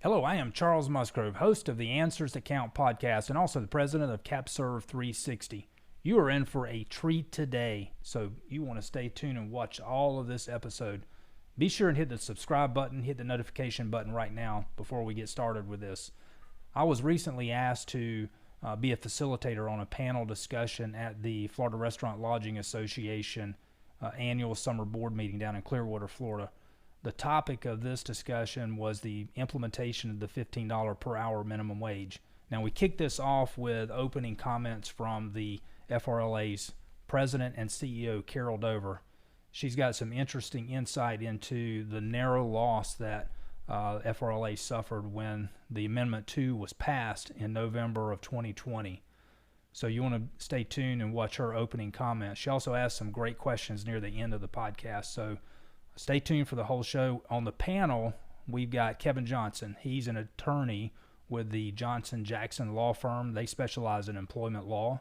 Hello, I am Charles Musgrove, host of the AnswersThatCount podcast and also the president of CapServe 360. You are in for a treat today, so you want to stay tuned and watch all of this episode. Be sure and hit the subscribe button, hit the notification button right now before we get started with this. I was recently asked to be a facilitator on a panel discussion at the Florida Restaurant Lodging Association annual summer board meeting down in Clearwater, Florida. The topic of this discussion was the implementation of the $15 per hour minimum wage. Now, we kicked this off with opening comments from the FRLA's president and CEO, Carol Dover. She's got some interesting insight into the narrow loss that FRLA suffered when the Amendment 2 was passed in November of 2020. So you want to stay tuned and watch her opening comments. She also asked some great questions near the end of the podcast, so stay tuned for the whole show. On the panel, we've got Kevin Johnson. He's an attorney with the Johnson Jackson law firm. They specialize in employment law.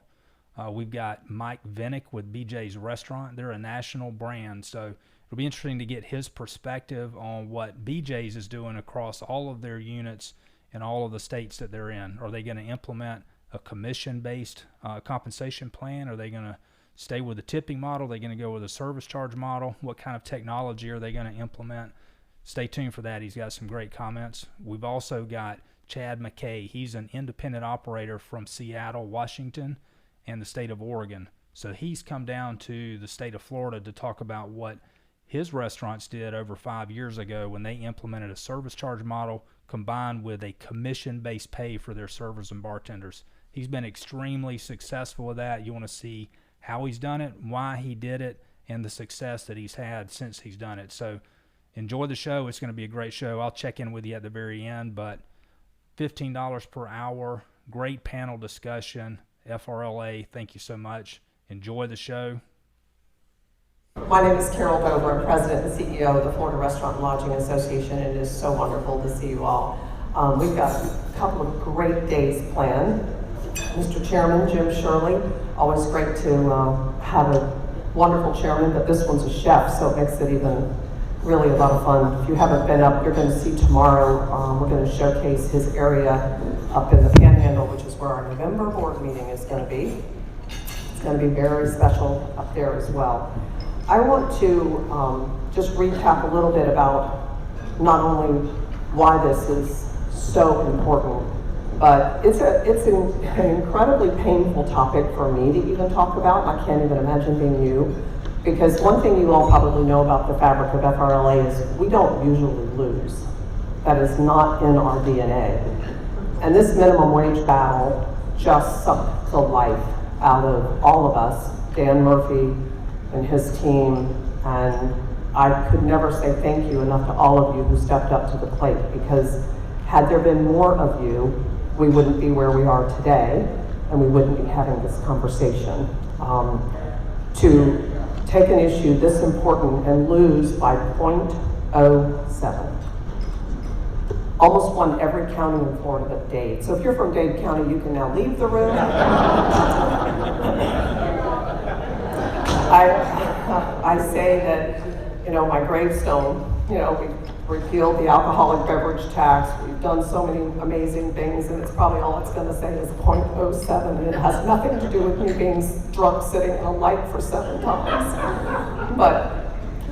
We've got Mike Vinik with BJ's Restaurant. They're a national brand, so it'll be interesting to get his perspective on what BJ's is doing across all of their units in all of the states that they're in. Are they going to implement a commission-based compensation plan? Are they going to stay with the tipping model? Are they going to go with a service charge model? What kind of technology are they going to implement? Stay tuned for that. He's got some great comments. We've also got Chad Mackay. He's an independent operator from Seattle, Washington, and the state of Oregon. So he's come down to the state of Florida to talk about what his restaurants did over 5 years ago when they implemented a service charge model combined with a commission-based pay for their servers and bartenders. He's been extremely successful with that. You want to see how he's done it, why he did it, and the success that he's had since he's done it. So enjoy the show. It's going to be a great show. I'll check in with you at the very end, but $15 per hour, great panel discussion. FRLA, thank you so much. Enjoy the show. My name is Carol Dover. I'm president and CEO of the Florida Restaurant and Lodging Association. It is so wonderful to see you all. We've got a couple of great days planned. Mr. Chairman, Jim Shirley, always great to have a wonderful chairman, but this one's a chef, so it makes it even really a lot of fun. If you haven't been up, you're going to see tomorrow, we're going to showcase his area up in the Panhandle, which is where our November board meeting is going to be. It's going to be very special up there as well. I want to just recap a little bit about not only why this is so important, but it's an incredibly painful topic for me to even talk about. I can't even imagine being you, because one thing you all probably know about the fabric of FRLA is we don't usually lose. That is not in our DNA. And this minimum wage battle just sucked the life out of all of us, Dan Murphy and his team, and I could never say thank you enough to all of you who stepped up to the plate, because had there been more of you, we wouldn't be where we are today, and we wouldn't be having this conversation. To take an issue this important and lose by 0.07. Almost won every county in Florida but Dade. So if you're from Dade County, you can now leave the room. I say that, my gravestone, we repealed the alcoholic beverage tax. We've done so many amazing things, and it's probably all it's going to say is 0.07, and it has nothing to do with me being drunk sitting in a light for 7 times. But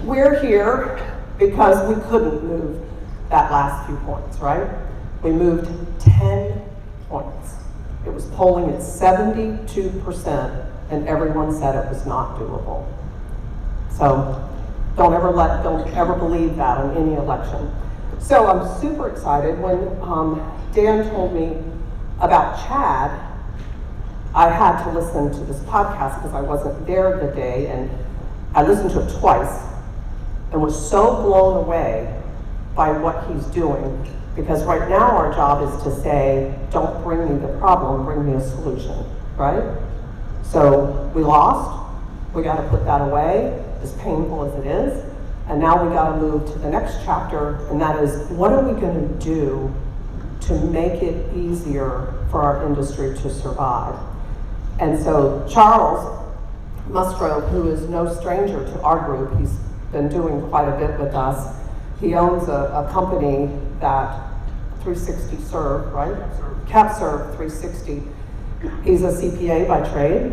we're here because we couldn't move that last few points, right? We moved 10 points. It was polling at 72%, and everyone said it was not doable. So don't ever believe that on any election. So I'm super excited. When Dan told me about Chad, I had to listen to this podcast because I wasn't there the day, and I listened to it twice and was so blown away by what he's doing, because right now our job is to say, don't bring me the problem, bring me a solution, right? So we lost, we got to put that away, as painful as it is, and now we got to move to the next chapter, and that is, what are we going to do to make it easier for our industry to survive? And so Charles Musgrove, who is no stranger to our group, he's been doing quite a bit with us. He owns a company that 360 Serve, right? CapServe 360. He's a CPA by trade.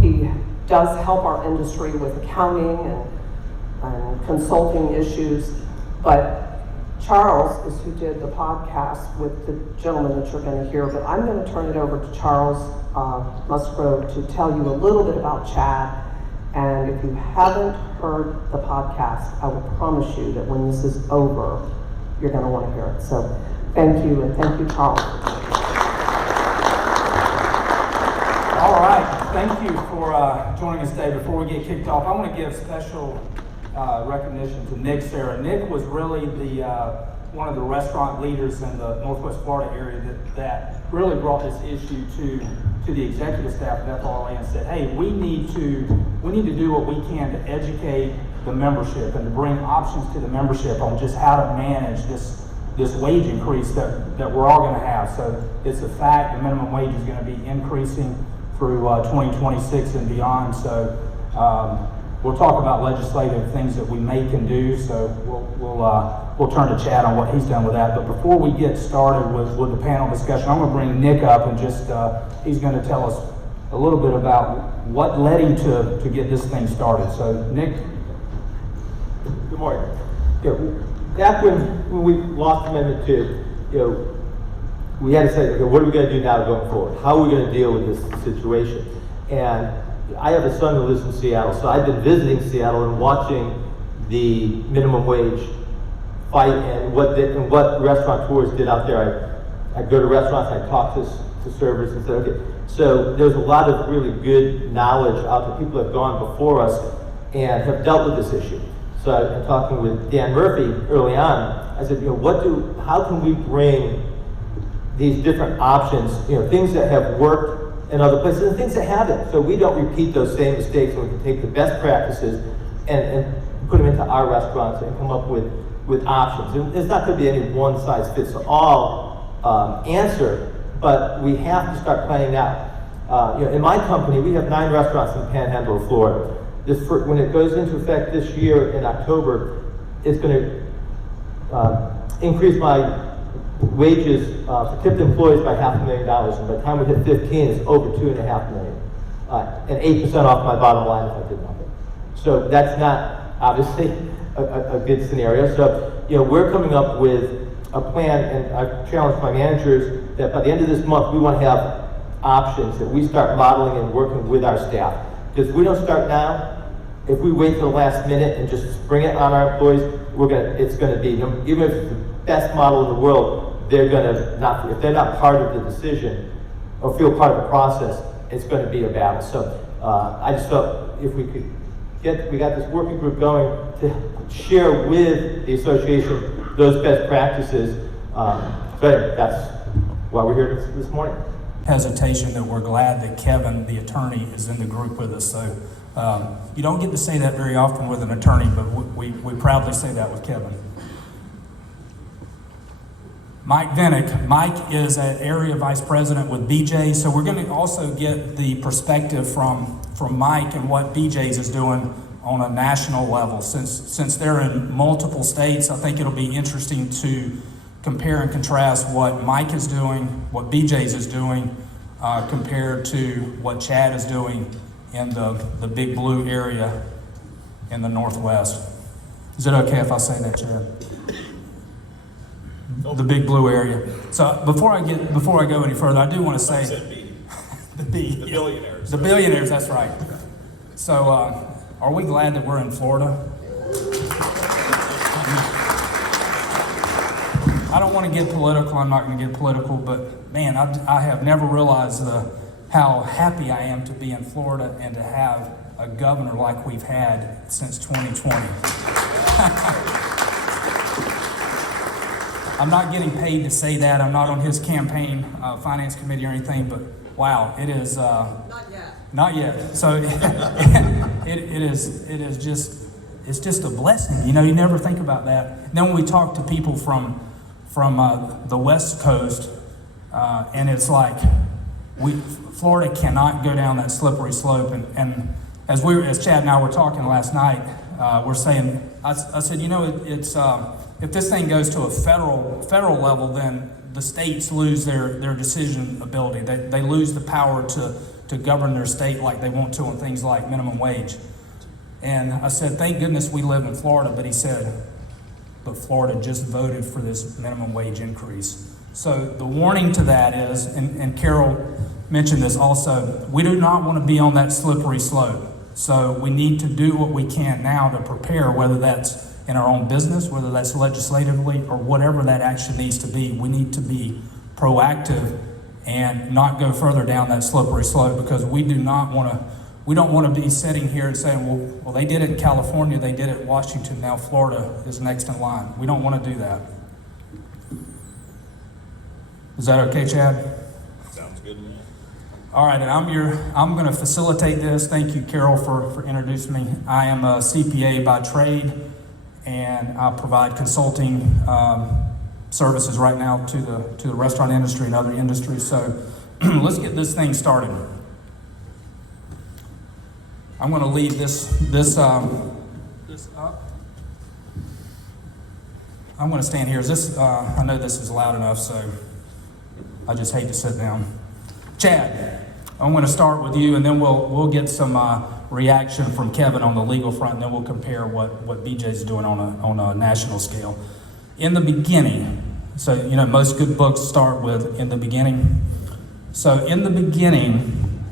He does help our industry with accounting and consulting issues, but Charles is who did the podcast with the gentleman that you're going to hear, but I'm going to turn it over to Charles Musgrove to tell you a little bit about Chad. And if you haven't heard the podcast, I will promise you that when this is over, you're going to want to hear it. So thank you, and thank you, Charles. All right, thank you for joining us today. Before we get kicked off, I want to give special recognition to Nick Sarah. Nick was really the one of the restaurant leaders in the Northwest Florida area that really brought this issue to the executive staff of FRLA and said, hey, we need to do what we can to educate the membership and to bring options to the membership on just how to manage this wage increase that we're all going to have. So it's a fact, the minimum wage is going to be increasing through 2026 and beyond. So we'll talk about legislative things that we may can do. So we'll turn to Chad on what he's done with that. But before we get started with the panel discussion, I'm going to bring Nick up and just he's going to tell us a little bit about what led him to get this thing started. So Nick. Good morning. Back when we lost Amendment 2, we had to say, okay, what are we going to do now going forward? How are we going to deal with this situation? And I have a son who lives in Seattle, so I've been visiting Seattle and watching the minimum wage fight and what restaurateurs did out there. I go to restaurants, I talk to servers and say, okay, so there's a lot of really good knowledge out there. People have gone before us and have dealt with this issue. So I'm talking with Dan Murphy early on. I said, how can we bring these different options, things that have worked in other places and things that haven't, so we don't repeat those same mistakes, and we can take the best practices and put them into our restaurants and come up with options. And it's not going to be any one-size-fits-all answer, but we have to start planning out. In my company, we have 9 restaurants in the Panhandle of Florida. When it goes into effect this year in October, it's going to increase my wages for tipped employees by $500,000, and by the time we hit 15, it's over $2.5 million, and 8% off my bottom line if I did nothing. So that's not obviously a good scenario. So we're coming up with a plan, and I've challenged my managers that by the end of this month we want to have options that we start modeling and working with our staff. Because if we don't start now, if we wait till the last minute and just spring it on our employees, it's going to be, even if it's the best model in the world, they're going to not, if they're not part of the decision or feel part of the process, it's going to be a battle. So I just felt if we could we got this working group going to share with the association those best practices. But that's why we're here this morning. Hesitation that we're glad that Kevin, the attorney, is in the group with us. So you don't get to say that very often with an attorney, but we proudly say that with Kevin. Mike Vinik. Mike is an area vice president with BJ's, so we're going to also get the perspective from Mike and what BJ's is doing on a national level. Since they're in multiple states, I think it'll be interesting to compare and contrast what Mike is doing, what BJ's is doing, compared to what Chad is doing in the Big Blue area in the Northwest. Is it okay if I say that, Chad? The Big Blue area. So before I go any further, I do want to say the billionaires. The billionaires, that's right. So are we glad that we're in Florida? I don't want to get political. I'm not going to get political, but man, I have never realized how happy I am to be in Florida and to have a governor like we've had since 2020. I'm not getting paid to say that. I'm not on his campaign finance committee or anything, but wow, it is. Not yet. So it is just a blessing. You never think about that. And then when we talk to people from the West Coast, and it's like Florida cannot go down that slippery slope. And as Chad and I were talking last night, we're saying, I said, you know, it's if this thing goes to a federal level, then the states lose their decision ability. They lose the power to govern their state like they want to on things like minimum wage. And I said, thank goodness we live in Florida. But he said, but Florida just voted for this minimum wage increase. So the warning to that is, and Carol mentioned this also, we do not want to be on that slippery slope. So we need to do what we can now to prepare, whether that's in our own business, whether that's legislatively, or whatever that action needs to be. We need to be proactive and not go further down that slippery slope, because we don't want to be sitting here and saying, well, they did it in California, they did it in Washington, now Florida is next in line. We don't want to do that. Is that okay, Chad? Sounds good to me. All right, and I'm going to facilitate this. Thank you, Carol, for introducing me. I am a CPA by trade, and I provide consulting services right now to the restaurant industry and other industries. So let's get this thing started. I'm going to leave this up. I'm going to stand here. Is this? I know this is loud enough, so I just hate to sit down. Chad, I'm going to start with you, and then we'll get some reaction from Kevin on the legal front, and then we'll compare what BJ's doing on a national scale. In the beginning, so you know most good books start with in the beginning. So in the beginning,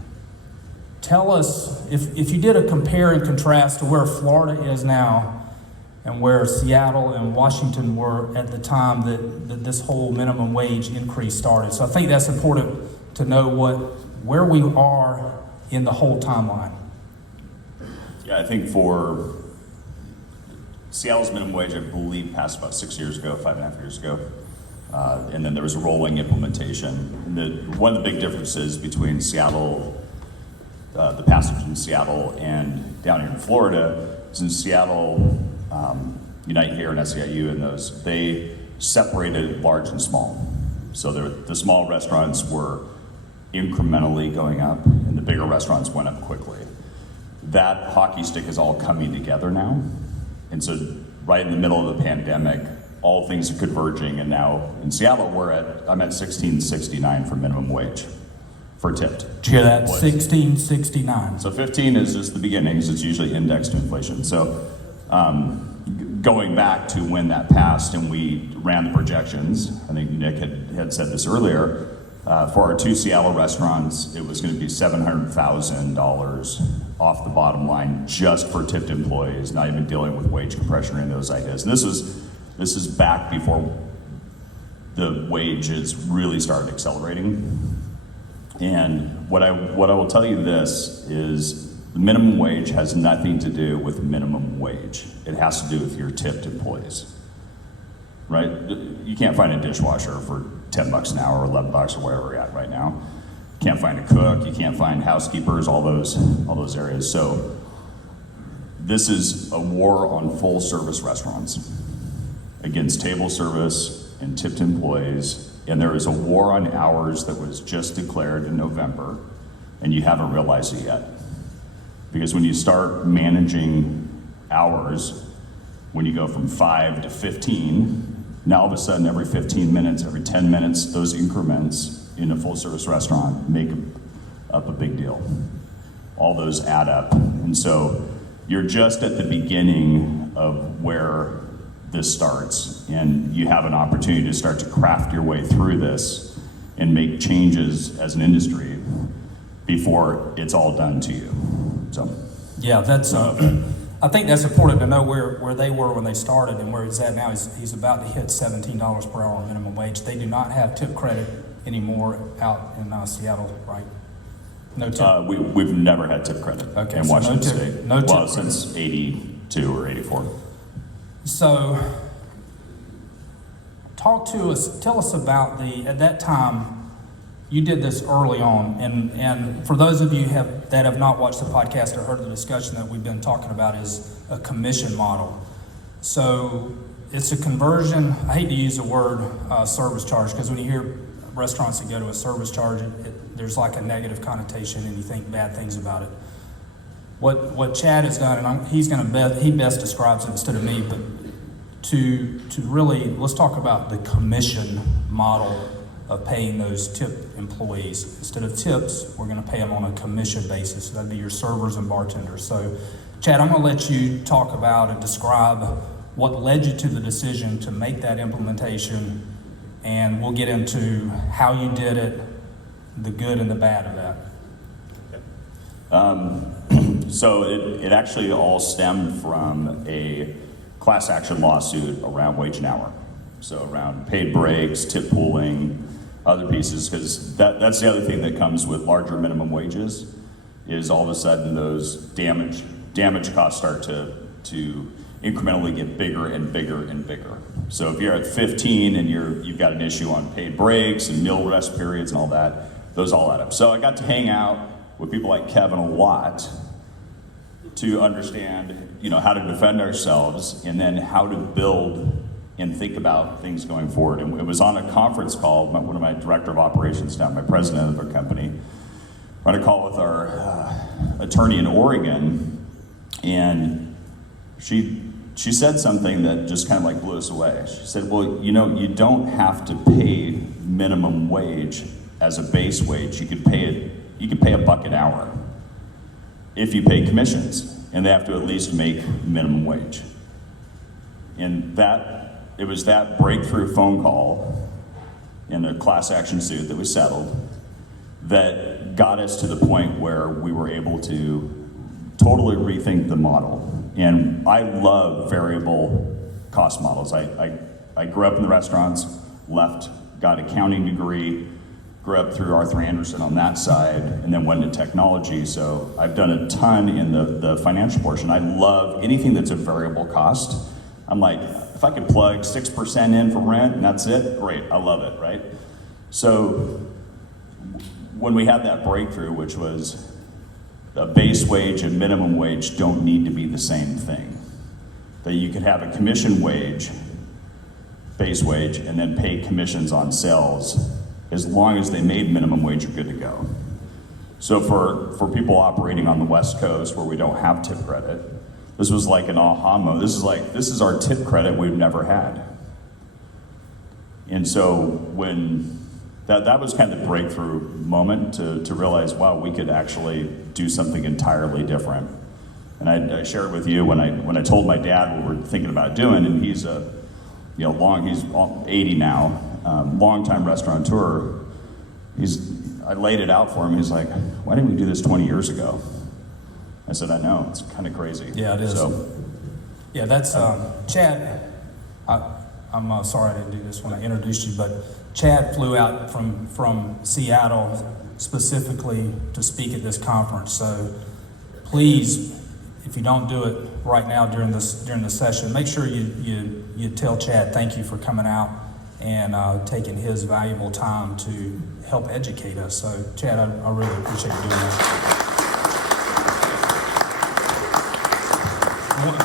tell us if you did a compare and contrast to where Florida is now and where Seattle and Washington were at the time that this whole minimum wage increase started. So I think that's important to know where we are in the whole timeline. Yeah, I think for Seattle's minimum wage, I believe, passed about 6 years ago, 5.5 years ago. And then there was a rolling implementation. One of the big differences between Seattle, the passage in Seattle and down here in Florida, is in Seattle, Unite Here and SEIU and those, they separated large and small. So the small restaurants were incrementally going up, and the bigger restaurants went up quickly. That hockey stick is all coming together now. And so right in the middle of the pandemic, all things are converging, and now in Seattle, I'm at $16.69 for minimum wage for tipped. Did you hear that? $16.69. So 15 is just the beginnings. It's usually indexed to inflation. So going back to when that passed and we ran the projections, I think Nick had said this earlier, for our 2 Seattle restaurants, it was going to be $700,000 off the bottom line just for tipped employees, not even dealing with wage compression or any of those ideas. And this is back before the wages really started accelerating. And what I will tell you this is the minimum wage has nothing to do with minimum wage. It has to do with your tipped employees, right? You can't find a dishwasher for $10 an hour or $11 or wherever we're at right now. You can't find a cook, you can't find housekeepers, all those areas. So this is a war on full service restaurants against table service and tipped employees. And there is a war on hours that was just declared in November, and you haven't realized it yet. Because when you start managing hours, when you go from 5 to 15, now all of a sudden every 15 minutes, every 10 minutes, those increments in a full service restaurant make up a big deal. All those add up. And so you're just at the beginning of where this starts, and you have an opportunity to start to craft your way through this and make changes as an industry before it's all done to you. So yeah, that's I think that's important to know where they were when they started and where he's at now. He's about to hit $17 per hour minimum wage. They do not have tip credit anymore out in Seattle, right? No tip. We've never had tip credit in Washington State. No tip credit. Since 82 or 84. So tell us about at that time, you did this early on, and for those of you that have not watched the podcast or heard the discussion that we've been talking about is a commission model. So it's a conversion. I hate to use the word service charge, because when you hear restaurants that go to a service charge, there's like a negative connotation and you think bad things about it. What Chad has done, and he best describes it instead of me, but to really, let's talk about the commission model of paying those tip employees. Instead of tips, we're going to pay them on a commission basis. That'd be your servers and bartenders. So, Chad, I'm going to let you talk about and describe what led you to the decision to make that implementation, and we'll get into how you did it, the good and the bad of that. So it actually all stemmed from a class action lawsuit around wage and hour. So around paid breaks, tip pooling, other pieces, because that's the other thing that comes with larger minimum wages, is all of a sudden those damage costs start to incrementally get bigger and bigger and bigger. So if you're at 15 and you've got an issue on paid breaks and meal rest periods and all that, those all add up. So I got to hang out with people like Kevin a lot to understand, how to defend ourselves and then how to build and think about things going forward. And it was on a conference call, one of my director of operations now, my president of our company, on a call with our attorney in Oregon, and she said something that just kind of like blew us away. She said, well, you don't have to pay minimum wage as a base wage. You could pay $1 an hour if you pay commissions, and they have to at least make minimum wage. And it was that breakthrough phone call in a class action suit that we settled that got us to the point where we were able to totally rethink the model. And I love variable cost models. I grew up in the restaurants, got an accounting degree, grew up through Arthur Andersen on that side, and then went into technology. So I've done a ton in the financial portion. I love anything that's a variable cost. I'm like, if I could plug 6% in for rent and that's it, great, I love it, right? So when we had that breakthrough, which was the base wage and minimum wage don't need to be the same thing. That you could have a commission wage, base wage, and then pay commissions on sales. As long as they made minimum wage, you're good to go. So for people operating on the West Coast where we don't have tip credit, this was like an aha moment. This is our tip credit we've never had. And so when that was kind of the breakthrough moment to realize, wow, we could actually do something entirely different. And I shared with you when I told my dad what we're thinking about doing, and he's he's 80 now, long-time restaurateur. I laid it out for him. He's like, why didn't we do this 20 years ago? I said, I know, it's kind of crazy. Yeah, it is. So, yeah, that's Chad. I'm sorry I didn't do this when I introduced you, but Chad flew out from Seattle specifically to speak at this conference. So please, if you don't do it right now during the session, make sure you tell Chad thank you for coming out and taking his valuable time to help educate us. So Chad, I really appreciate you doing that.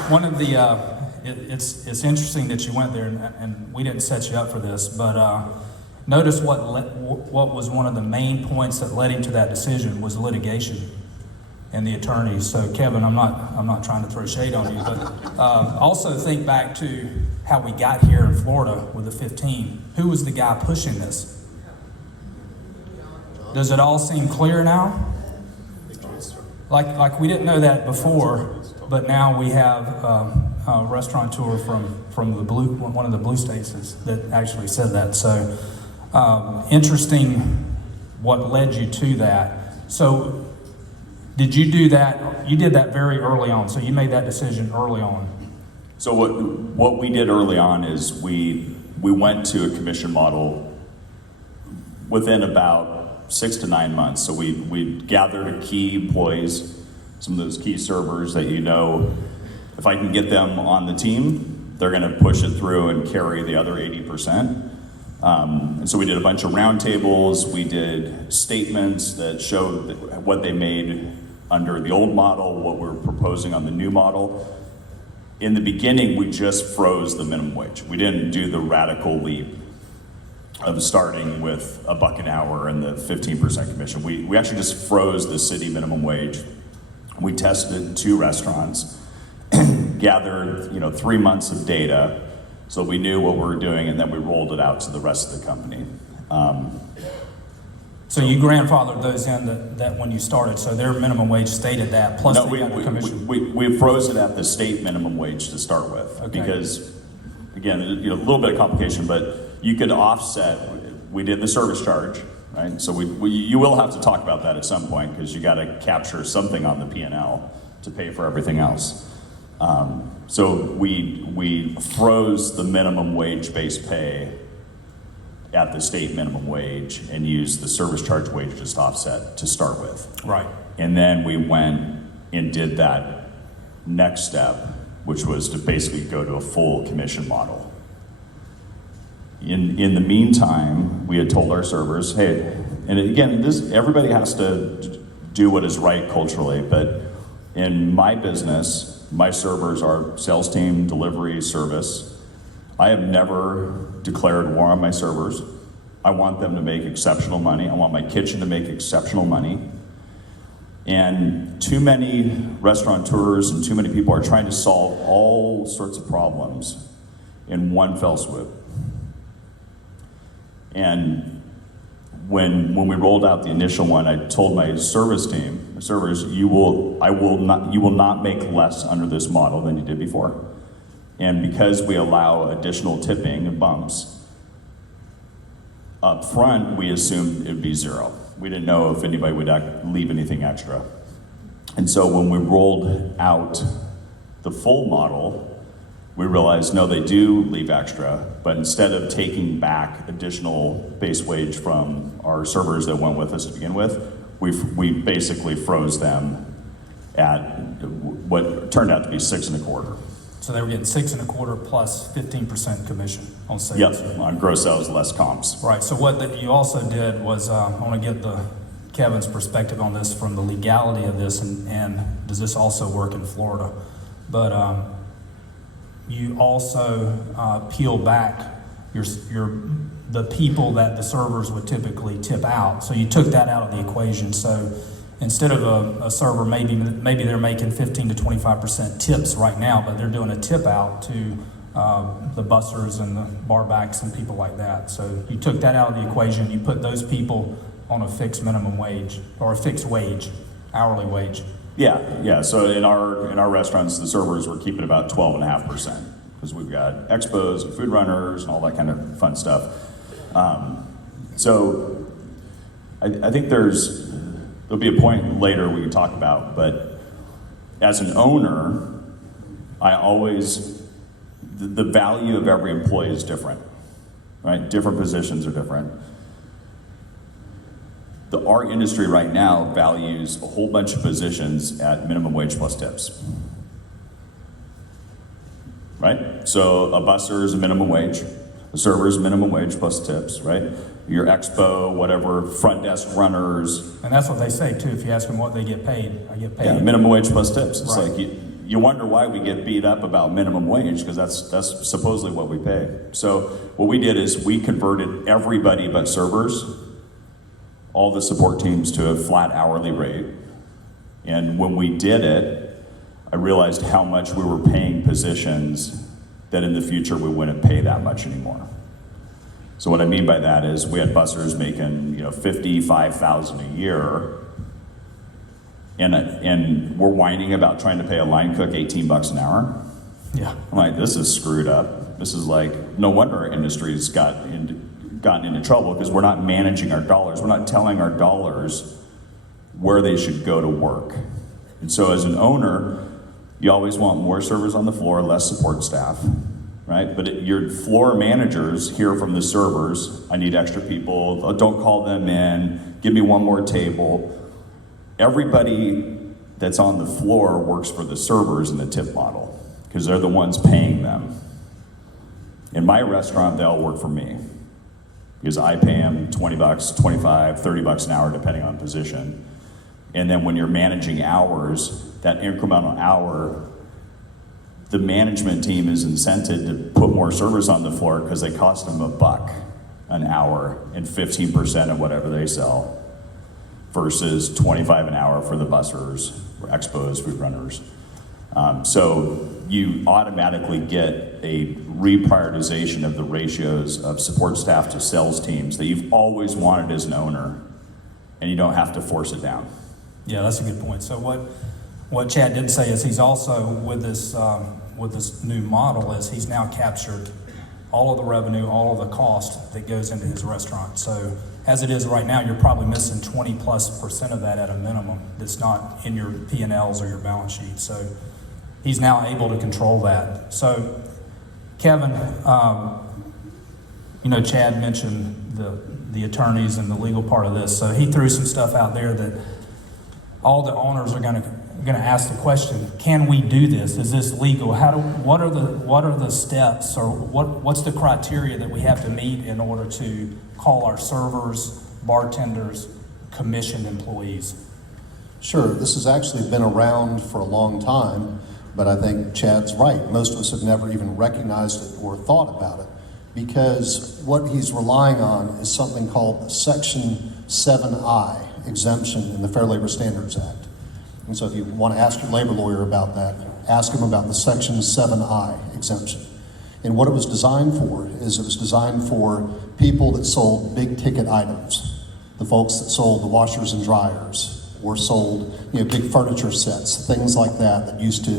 One of the it's interesting that you went there, and we didn't set you up for this, but notice what was one of the main points that led him to that decision was litigation and the attorneys. So Kevin, I'm not trying to throw shade on you, but also think back to how we got here in Florida with the 15. Who was the guy pushing this? Does it all seem clear now? Like we didn't know that before, but now we have a restaurateur from one of the blue states that actually said that. So interesting what led you to that. So did you do that? You did that very early on. So you made that decision early on. So what we did early on is we went to a commission model within about 6 to 9 months. So we gathered key employees, some of those key servers that if I can get them on the team, they're going to push it through and carry the other 80%. And so we did a bunch of roundtables. We did statements that showed what they made under the old model, what we're proposing on the new model. In the beginning, we just froze the minimum wage. We didn't do the radical leap of starting with $1 an hour and the 15% commission. We actually just froze the city minimum wage We tested 2 restaurants, gathered 3 months of data, so we knew what we were doing, and then we rolled it out to the rest of the company. So you grandfathered those in that when you started, so their minimum wage stated that, plus No, they got the commission. we froze it at the state minimum wage to start with, Okay. because, again, a little bit of complication, but you could offset. We did the service charge, right? So you will have to talk about that at some point, because you got to capture something on the P&L to pay for everything else. So we froze the minimum wage base pay at the state minimum wage and used the service charge wage just offset to start with. Right. And then we went and did that next step, which was to basically go to a full commission model. In the meantime, we had told our servers, hey, and again, everybody has to do what is right culturally, but in my business, my servers are sales team, delivery, service. I have never declared war on my servers. I want them to make exceptional money. I want my kitchen to make exceptional money. And too many restaurateurs and too many people are trying to solve all sorts of problems in one fell swoop. And when we rolled out the initial one, I told my service team, servers, you will not make less under this model than you did before. And because we allow additional tipping and bumps, up front, we assumed it'd be 0. We didn't know if anybody would leave anything extra. And so when we rolled out the full model, we realized, no, they do leave extra, but instead of taking back additional base wage from our servers that went with us to begin with, we basically froze them at what turned out to be 6 1/4. So they were getting 6 1/4 plus 15% commission on sales. Yep, on gross sales, less comps. Right. So what you also did was, I want to get Kevin's perspective on this from the legality of this, and does this also work in Florida? But you also peel back the people that the servers would typically tip out. So you took that out of the equation. So instead of a server, maybe they're making 15 to 25% tips right now, but they're doing a tip out to the bussers and the bar backs and people like that. So you took that out of the equation. You put those people on a fixed minimum wage or a fixed wage, hourly wage. Yeah. So in our restaurants, the servers were keeping about 12.5% because we've got expos and food runners and all that kind of fun stuff. So I think there'll be a point later we can talk about, but as an owner, the value of every employee is different, right? Different positions are different. Our industry right now values a whole bunch of positions at minimum wage plus tips, right? So a busser is a minimum wage, a server is a minimum wage plus tips, right? Your expo, whatever, front desk runners. And that's what they say too. If you ask them what they get paid, I get paid. Yeah, minimum wage plus tips. It's right. Like you wonder why we get beat up about minimum wage, because that's supposedly what we pay. So what we did is we converted everybody but servers, all the support teams, to a flat hourly rate. And when we did it, I realized how much we were paying positions that in the future we wouldn't pay that much anymore. So what I mean by that is we had bussers making $55,000 a year, and we're whining about trying to pay a line cook $18 an hour. Yeah. I'm like, this is screwed up. This is like, no wonder our industry's gotten into trouble, because we're not managing our dollars. We're not telling our dollars where they should go to work. And so as an owner, you always want more servers on the floor, less support staff, right? But your floor managers hear from the servers, I need extra people, don't call them in, give me one more table. Everybody that's on the floor works for the servers in the tip model, because they're the ones paying them. In my restaurant, they all work for me, because I pay them $20, $25, $30 an hour, depending on position. And then when you're managing hours, that incremental hour, the management team is incented to put more servers on the floor because they cost them $1 an hour and 15% of whatever they sell, versus $25 an hour for the bussers, expos, food runners. So you automatically get a reprioritization of the ratios of support staff to sales teams that you've always wanted as an owner, and you don't have to force it down. Yeah, that's a good point. So what Chad did say is he's also, with this new model, is he's now captured all of the revenue, all of the cost that goes into his restaurant. So as it is right now, you're probably missing 20+% of that at a minimum that's not in your P&Ls or your balance sheet. So he's now able to control that. So Kevin, Chad mentioned the attorneys and the legal part of this. So he threw some stuff out there that all the owners are going to ask the question: can we do this? Is this legal? What are the steps, or what's the criteria that we have to meet in order to call our servers, bartenders, commissioned employees? Sure, this has actually been around for a long time, but I think Chad's right. Most of us have never even recognized it or thought about it, because what he's relying on is something called Section 7I exemption in the Fair Labor Standards Act. And so if you want to ask your labor lawyer about that, ask him about the Section 7I exemption. And what it was designed for is it was designed for people that sold big ticket items, the folks that sold the washers and dryers, or sold big furniture sets, things like that used to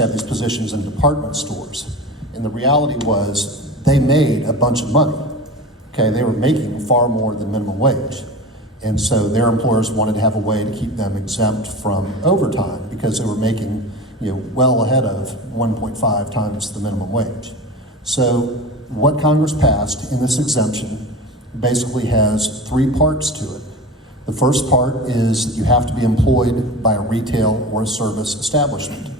have these positions in department stores. And the reality was they made a bunch of money. Okay, they were making far more than minimum wage. And so their employers wanted to have a way to keep them exempt from overtime because they were making well ahead of 1.5 times the minimum wage. So what Congress passed in this exemption basically has 3 parts to it. The first part is that you have to be employed by a retail or a service establishment.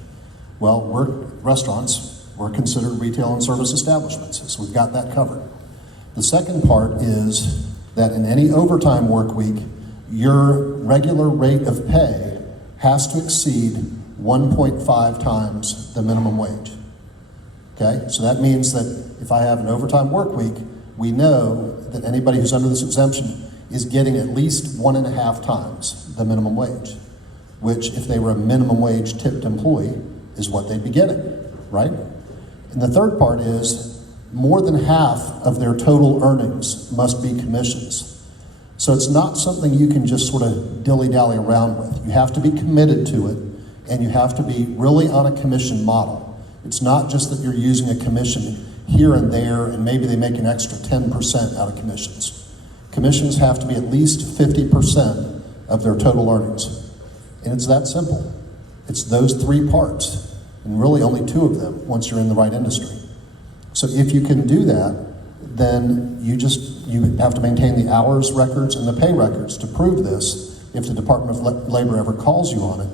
Well, we're considered retail and service establishments, so we've got that covered. The second part is that in any overtime work week, your regular rate of pay has to exceed 1.5 times the minimum wage. Okay, so that means that if I have an overtime work week, we know that anybody who's under this exemption is getting at least 1.5 times the minimum wage, which if they were a minimum wage tipped employee is what they'd be getting, right? And the third part is more than half of their total earnings must be commissions. So it's not something you can just sort of dilly-dally around with. You have to be committed to it, and you have to be really on a commission model. It's not just that you're using a commission here and there, and maybe they make an extra 10% out of commissions. Commissions have to be at least 50% of their total earnings. And it's that simple. It's those 3 parts, and really only 2 of them once you're in the right industry. So if you can do that, then you have to maintain the hours records and the pay records to prove this if the Department of Labor ever calls you on it.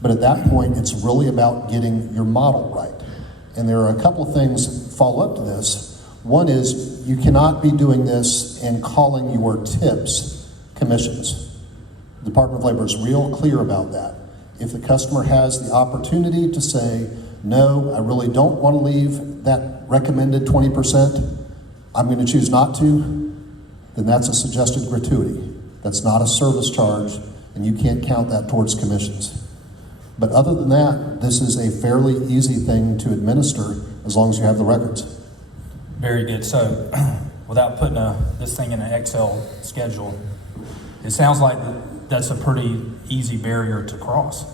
But at that point, it's really about getting your model right. And there are a couple of things that follow up to this. One is you cannot be doing this and calling your tips commissions. The Department of Labor is real clear about that. If the customer has the opportunity to say, no, I really don't want to leave that recommended 20%, I'm going to choose not to, then that's a suggested gratuity. That's not a service charge, and you can't count that towards commissions. But other than that, this is a fairly easy thing to administer as long as you have the records. Very good. So without putting this thing in an Excel schedule, it sounds like that's a pretty easy barrier to cross.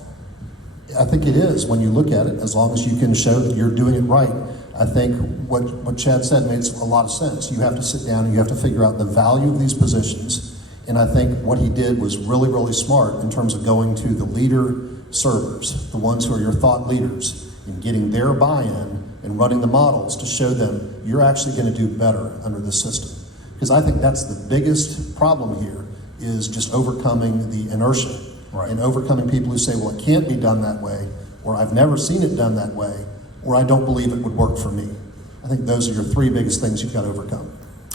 I think it is when you look at it, as long as you can show that you're doing it right. I think what Chad said makes a lot of sense. You have to sit down and you have to figure out the value of these positions. And I think what he did was really, really smart in terms of going to the leader servers, the ones who are your thought leaders, and getting their buy-in and running the models to show them you're actually going to do better under this system. Because I think that's the biggest problem here, is just overcoming the inertia. Right. And overcoming people who say, well, it can't be done that way, or I've never seen it done that way, or I don't believe it would work for me. I think those are your 3 biggest things you've got to overcome.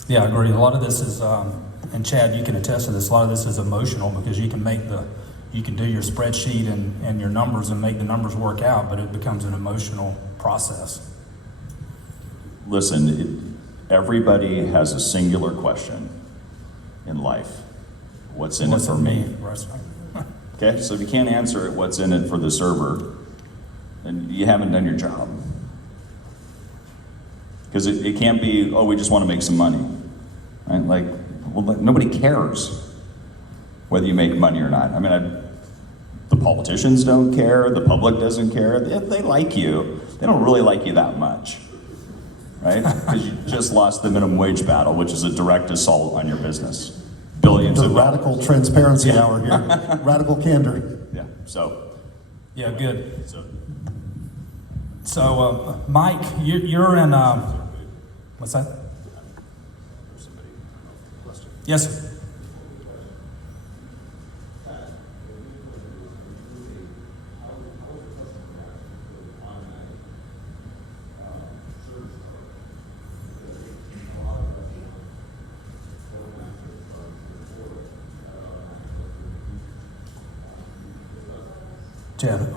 Yeah, I agree. A lot of this is, and Chad, you can attest to this, a lot of this is emotional, because you can do your spreadsheet and your numbers and make the numbers work out, but it becomes an emotional process. Listen, everybody has a singular question in life. What's in it for me? Okay, so if you can't answer it, what's in it for the server, then you haven't done your job. Because it can't be, oh, we just want to make some money. Right? Like, well, nobody cares whether you make money or not. I mean, the politicians don't care, the public doesn't care. If they like you, they don't really like you that much, right? Because you just lost the minimum wage battle, which is a direct assault on your business. Billions The of radical dollars. transparency hour here. Radical candor. Yeah, so. Yeah, good. So Mike, you're in, what's that? Yes, sir. Chad,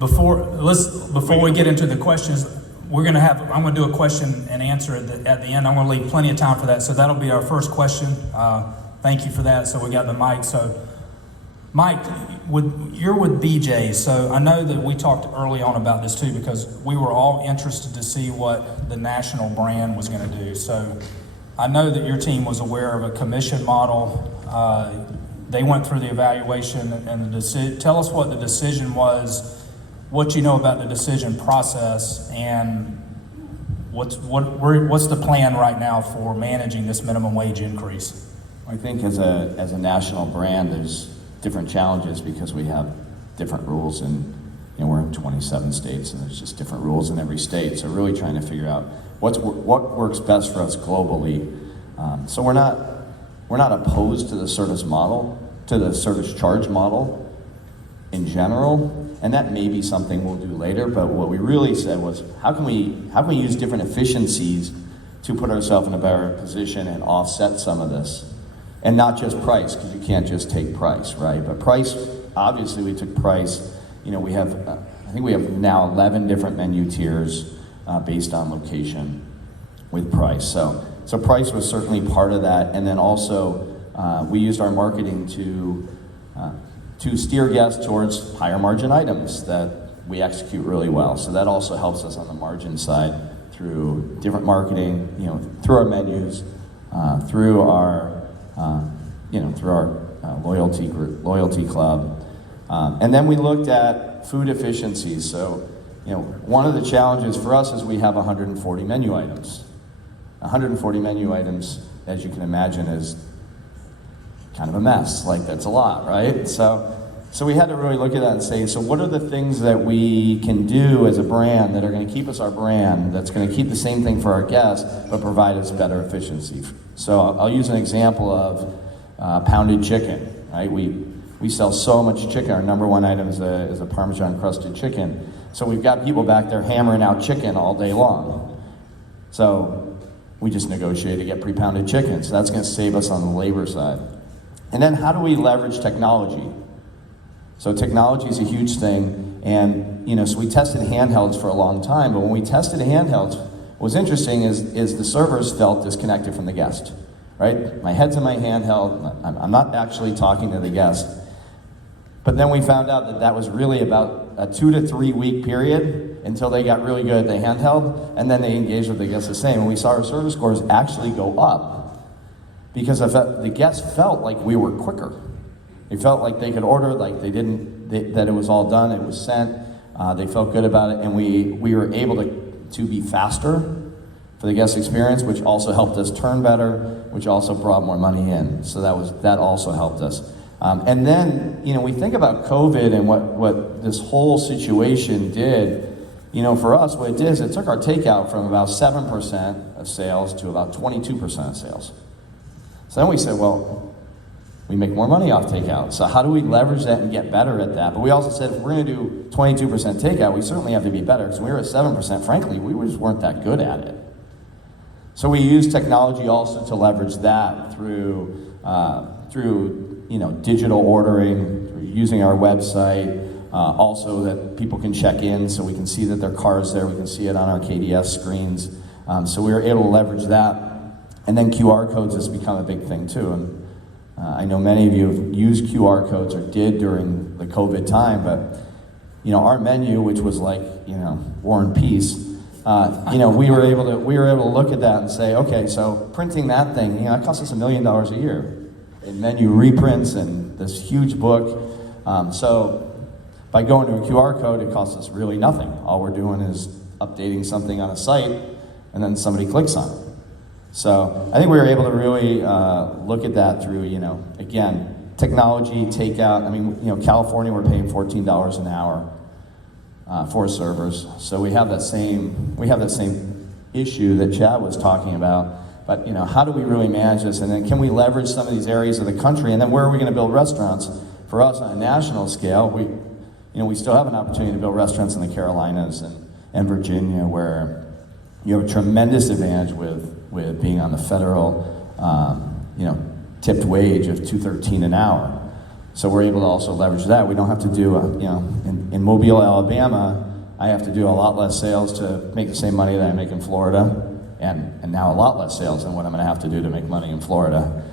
before we get into the questions, I'm going to do a question and answer at the end. I'm going to leave plenty of time for that. So that'll be our first question. Thank you for that. So we got the mic. So Mike, you're with BJ. So I know that we talked early on about this too, because we were all interested to see what the national brand was going to do. So I know that your team was aware of a commission model. They went through the evaluation and tell us what the decision was, what you know about the decision process, and what's the plan right now for managing this minimum wage increase? I think as a national brand, there's different challenges because we have different rules, and we're in 27 states, and there's just different rules in every state. So really trying to figure out what works best for us globally. So we're not opposed to the service model, to the service charge model in general. And that may be something we'll do later, but what we really said was, how can we use different efficiencies to put ourselves in a better position and offset some of this? And not just price, because you can't just take price, right? But price, obviously we took price. We have, I think we have now 11 different menu tiers based on location with price. So price was certainly part of that. And then also, we used our marketing to steer guests towards higher margin items that we execute really well. So that also helps us on the margin side through different marketing, through our menus, through our loyalty club. And then we looked at food efficiencies. So, one of the challenges for us is we have 140 menu items. 140 menu items, as you can imagine, is kind of a mess. Like, that's a lot, right? So we had to really look at that and say, so what are the things that we can do as a brand that are going to keep us our brand, that's going to keep the same thing for our guests, but provide us better efficiency? So I'll use an example of pounded chicken, right? We sell so much chicken. Our number one item is a Parmesan crusted chicken. So we've got people back there hammering out chicken all day long. So we just negotiated to get pre-pounded chicken. So that's going to save us on the labor side. And then how do we leverage technology? So technology is a huge thing, and so we tested handhelds for a long time, but when we tested handhelds, what was interesting is the servers felt disconnected from the guest, right? My head's in my handheld, I'm not actually talking to the guest. But then we found out that was really about a 2 to 3 week period until they got really good at the handheld, and then they engaged with the guests the same. And we saw our service scores actually go up because the guests felt like we were quicker. They felt like they could order, like that it was all done, it was sent. They felt good about it, and we were able to be faster for the guest experience, which also helped us turn better, which also brought more money in. So that also helped us. And then, we think about COVID and what this whole situation did. For us, what it did is it took our takeout from about 7% of sales to about 22% of sales. So then we said, well, we make more money off takeout. So how do we leverage that and get better at that? But we also said if we're going to do 22% takeout, we certainly have to be better. Because when we were at 7%, frankly, we just weren't that good at it. So we use technology also to leverage that through digital ordering, through using our website, also that people can check in so we can see that their car's there. We can see it on our KDS screens. So we were able to leverage that. And then QR codes has become a big thing too. And I know many of you have used QR codes or did during the COVID time, but our menu, which was like War and Peace, we were able to look at that and say, okay, so printing that thing, it costs us $1 million a year in menu reprints and this huge book. So by going to a QR code, it costs us really nothing. All we're doing is updating something on a site, and then somebody clicks on it. So I think we were able to really look at that through, again, technology, takeout. I mean, California, we're paying $14 an hour for servers. So we have that same issue that Chad was talking about. But how do we really manage this? And then can we leverage some of these areas of the country? And then where are we going to build restaurants? For us on a national scale, we still have an opportunity to build restaurants in the Carolinas and Virginia, where you have a tremendous advantage with being on the federal, tipped wage of $2.13 an hour. So we're able to also leverage that. We don't have to do, in Mobile, Alabama, I have to do a lot less sales to make the same money that I make in Florida, and now a lot less sales than what I'm going to have to do to make money in Florida.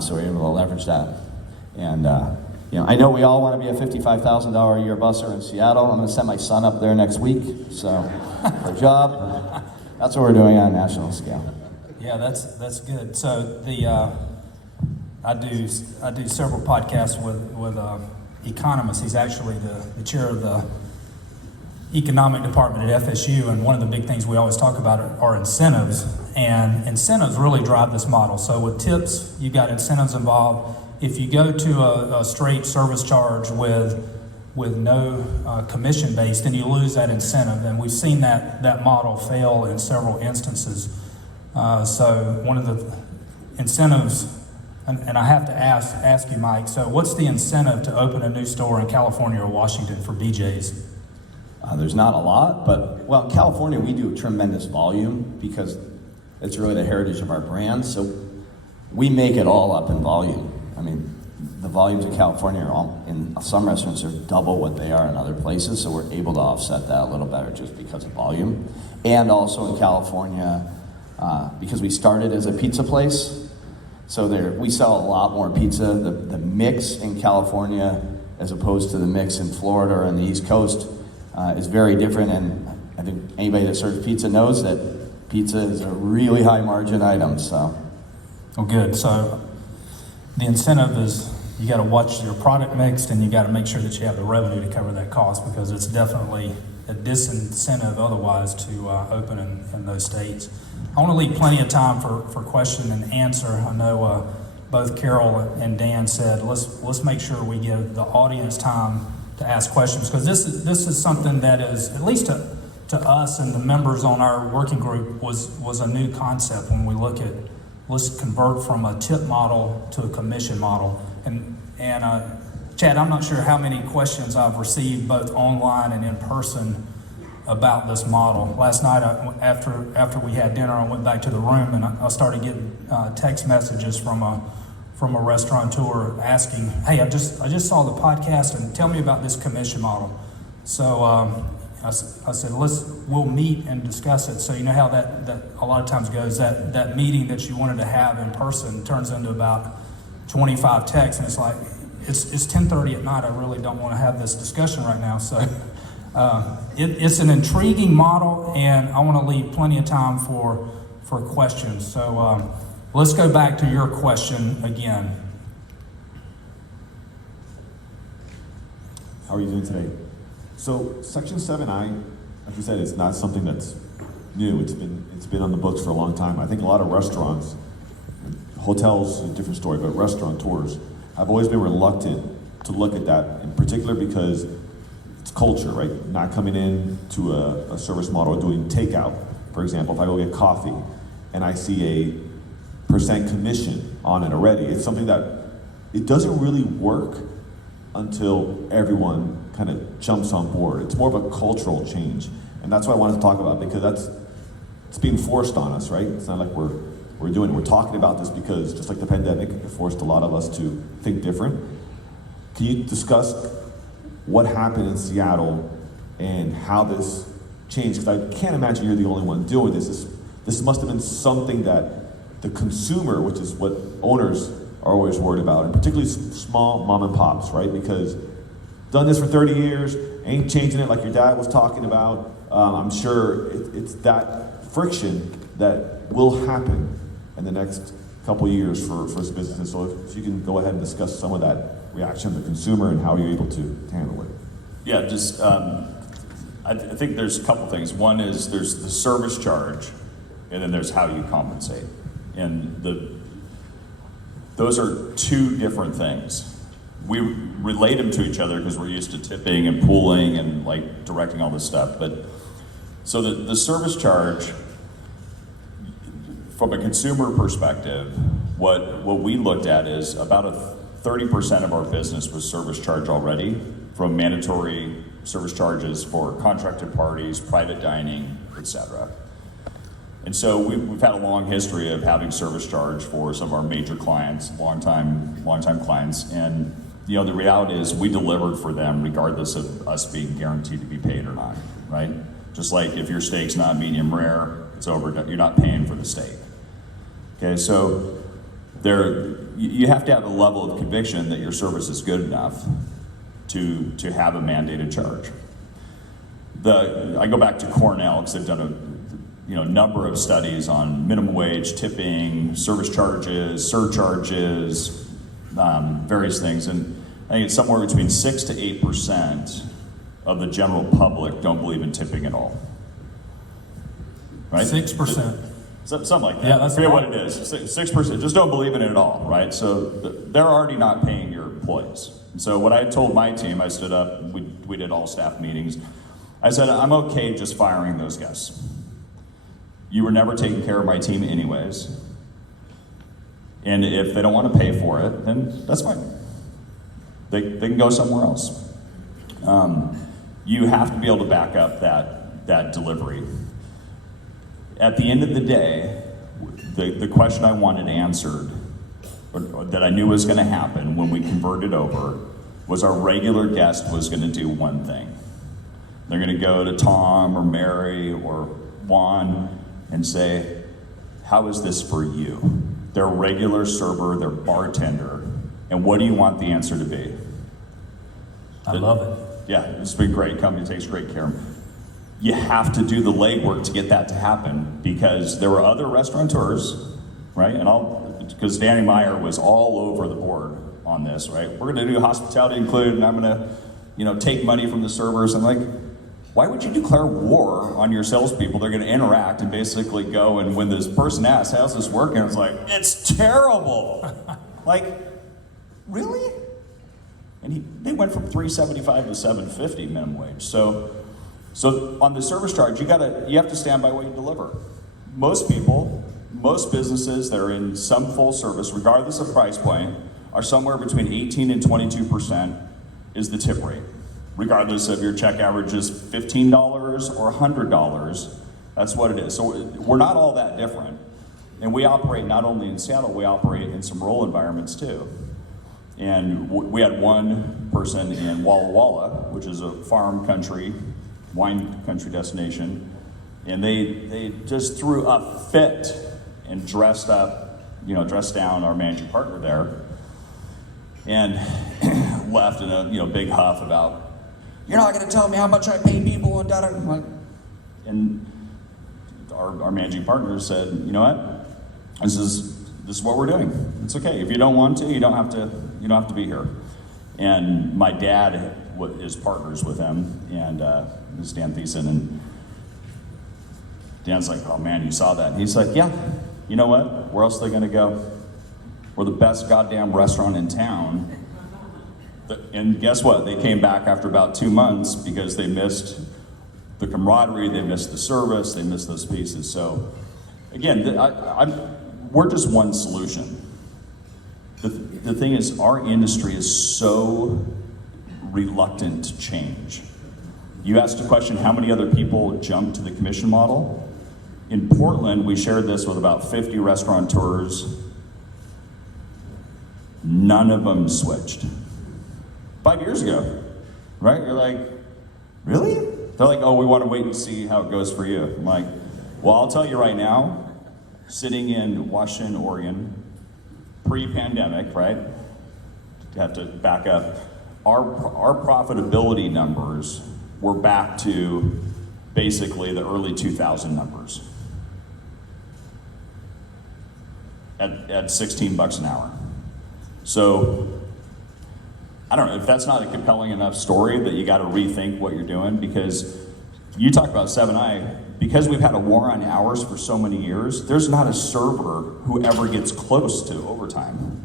So we're able to leverage that. And I know we all want to be a $55,000 a year busser in Seattle. I'm going to send my son up there next week, so for a job. That's what we're doing on a national scale. Yeah, that's good. So I do several podcasts with economists. He's actually the chair of the economic department at FSU, and one of the big things we always talk about are incentives, and incentives really drive this model. So with tips, you got incentives involved. If you go to a straight service charge with no commission based, then you lose that incentive, and we've seen that model fail in several instances. So one of the incentives, and I have to ask you, Mike, so what's the incentive to open a new store in California or Washington for BJ's? There's not a lot, but in California we do tremendous volume because it's really the heritage of our brand. So we make it all up in volume. I mean, the volumes in California in some restaurants are double what they are in other places, so we're able to offset that a little better just because of volume. And also in California, because we started as a pizza place, so we sell a lot more pizza. The mix in California as opposed to the mix in Florida or on the East Coast is very different, and I think anybody that serves pizza knows that pizza is a really high margin item. So, well, good. So the incentive is you got to watch your product mix, and you got to make sure that you have the revenue to cover that cost, because it's definitely a disincentive otherwise to open in those states. I want to leave plenty of time for question and answer. I know both Carol and Dan said let's make sure we give the audience time to ask questions, because this is something that is, at least to us and the members on our working group, was a new concept when we look at, let's convert from a tip model to a commission model. And Chad, I'm not sure how many questions I've received both online and in person about this model. Last night, after we had dinner, I went back to the room and I started getting text messages from a restaurateur asking, "Hey, I just saw the podcast and tell me about this commission model." So I said, we'll meet and discuss it. So you know how that a lot of times goes, that meeting that you wanted to have in person turns into about 25 texts, and it's like, it's 10:30 at night, I really don't want to have this discussion right now. So it's an intriguing model, and I want to leave plenty of time for questions. So let's go back to your question again. How are you doing today? So Section 7I, like you said, it's not something that's new. It's been on the books for a long time. I think a lot of restaurants, hotels, a different story, but restaurateurs have always been reluctant to look at that, in particular because it's culture, right? Not coming in to a service model, doing takeout. For example, if I go get coffee and I see a % commission on it already, it's something that it doesn't really work until everyone kind of jumps on board. It's more of a cultural change. And that's what I wanted to talk about, because it's being forced on us, right? It's not like we're doing it. We're talking about this because just like the pandemic, it forced a lot of us to think different. Can you discuss what happened in Seattle and how this changed? Because I can't imagine you're the only one doing this. This must have been something that the consumer, which is what owners are always worried about, and particularly small mom and pops, right? Because done this for 30 years, ain't changing it like your dad was talking about. I'm sure it's that friction that will happen in the next couple years for businesses. So if you can go ahead and discuss some of that reaction of the consumer and how you're able to handle it. Yeah, just I think there's a couple things. One is there's the service charge, and then there's how you compensate. And those are two different things. We relate them to each other because we're used to tipping and pooling and like directing all this stuff. But so the service charge, from a consumer perspective, what we looked at is about 30% of our business was service charge already, from mandatory service charges for contracted parties, private dining, etc. And so we've had a long history of having service charge for some of our major clients, longtime clients, and the reality is we delivered for them regardless of us being guaranteed to be paid or not, right? Just like if your steak's not medium rare, it's over, you're not paying for the steak. Okay, so you have to have a level of conviction that your service is good enough to have a mandated charge. I go back to Cornell because they've done a number of studies on minimum wage, tipping, service charges, surcharges, various things, and I think it's somewhere between 6 to 8% of the general public don't believe in tipping at all. Right? 6%. Something like that. Yeah, that's I forget a what lot. it is. 6% just don't believe in it at all, right? So they're already not paying your employees. So what I told my team, I stood up, we did all staff meetings. I said, I'm okay just firing those guys. You were never taking care of my team anyways. And if they don't want to pay for it, then that's fine. They can go somewhere else. You have to be able to back up that delivery. At the end of the day, the question I wanted answered, or that I knew was going to happen when we converted over, was our regular guest was going to do one thing. They're going to go to Tom or Mary or Juan and say, how is this for you? Their regular server, their bartender, and what do you want the answer to be? I love it. Yeah, it's been great. Company takes great care of them. You have to do the legwork to get that to happen, because there were other restaurateurs, right? And because Danny Meyer was all over the board on this, right? We're going to do hospitality included, and I'm going to, take money from the servers. I'm like, why would you declare war on your salespeople? They're going to interact and basically go, and when this person asks, how's this working? It's like, it's terrible. Like, really? And they went from $3.75 to $7.50 minimum wage. So on the service charge, you have to stand by what you deliver. Most businesses that are in some full service, regardless of price point, are somewhere between 18 and 22% is the tip rate. Regardless of your check average is $15 or $100, that's what it is. So we're not all that different. And we operate not only in Seattle, we operate in some rural environments too. And we had one person in Walla Walla, which is a farm country, wine country destination, and they just threw a fit and dressed down our managing partner there, and left in a big huff about, you're not going to tell me how much I pay people and da-da. And our managing partner said, you know what, this is what we're doing. It's okay. If you don't want to, you don't have to be here. And my dad is partners with him, and this is Dan Thiessen, and Dan's like, oh man, you saw that. And he's like, yeah, you know what? Where else are they gonna go? We're the best goddamn restaurant in town. And guess what? They came back after about 2 months because they missed the camaraderie, they missed the service, they missed those pieces. So again, we're just one solution. The thing is, our industry is so reluctant to change. You asked a question, how many other people jumped to the commission model? In Portland, we shared this with about 50 restaurateurs. None of them switched. 5 years ago, right? You're like, really? They're like, oh, we want to wait and see how it goes for you. I'm like, well, I'll tell you right now, sitting in Washington, Oregon, pre-pandemic, right? You have to back up. Our profitability numbers were back to basically the early 2000 numbers at 16 bucks an hour. So I don't know if that's not a compelling enough story that you got to rethink what you're doing, because you talk about 7i, because we've had a war on hours for so many years, there's not a server who ever gets close to overtime.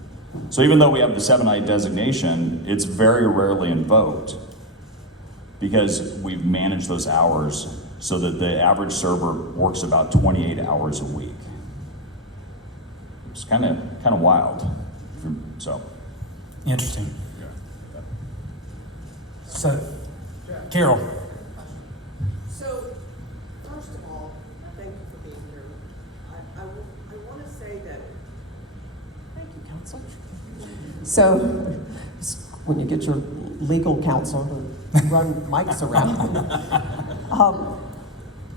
So even though we have the 7i designation, it's very rarely invoked because we've managed those hours so that the average server works about 28 hours a week. It's kind of wild. So Interesting. So, Carol. So, first of all, thank you for being here. I want to say that, thank you, counsel. So, when you get your legal counsel to run mics around.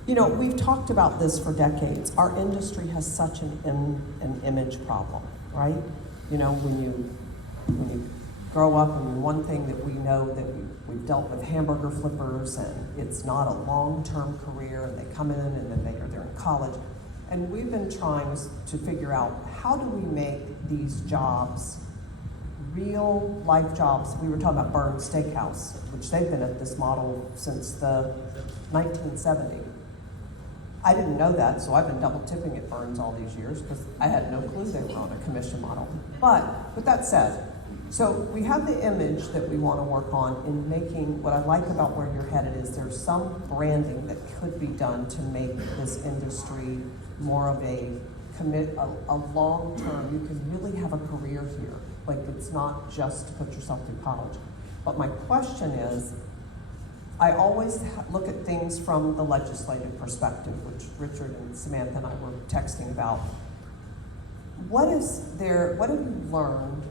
You know, we've talked about this for decades. Our industry has such an image problem, right? You know, when you grow up, and one thing that we know that we've dealt with hamburger flippers, and it's not a long-term career, and they come in and then they're in college. And we've been trying to figure out, how do we make these jobs real life jobs? We were talking about Burns Steakhouse, which they've been at this model since the 1970. I didn't know that, so I've been double tipping at Burns all these years because I had no clue they were on a commission model. But with that said, so we have the image that we want to work on in making, what I like about where you're headed is there's some branding that could be done to make this industry more of a long-term, you can really have a career here. Like, it's not just to put yourself through college. But my question is, I always look at things from the legislative perspective, which Richard and Samantha and I were texting about. What have you learned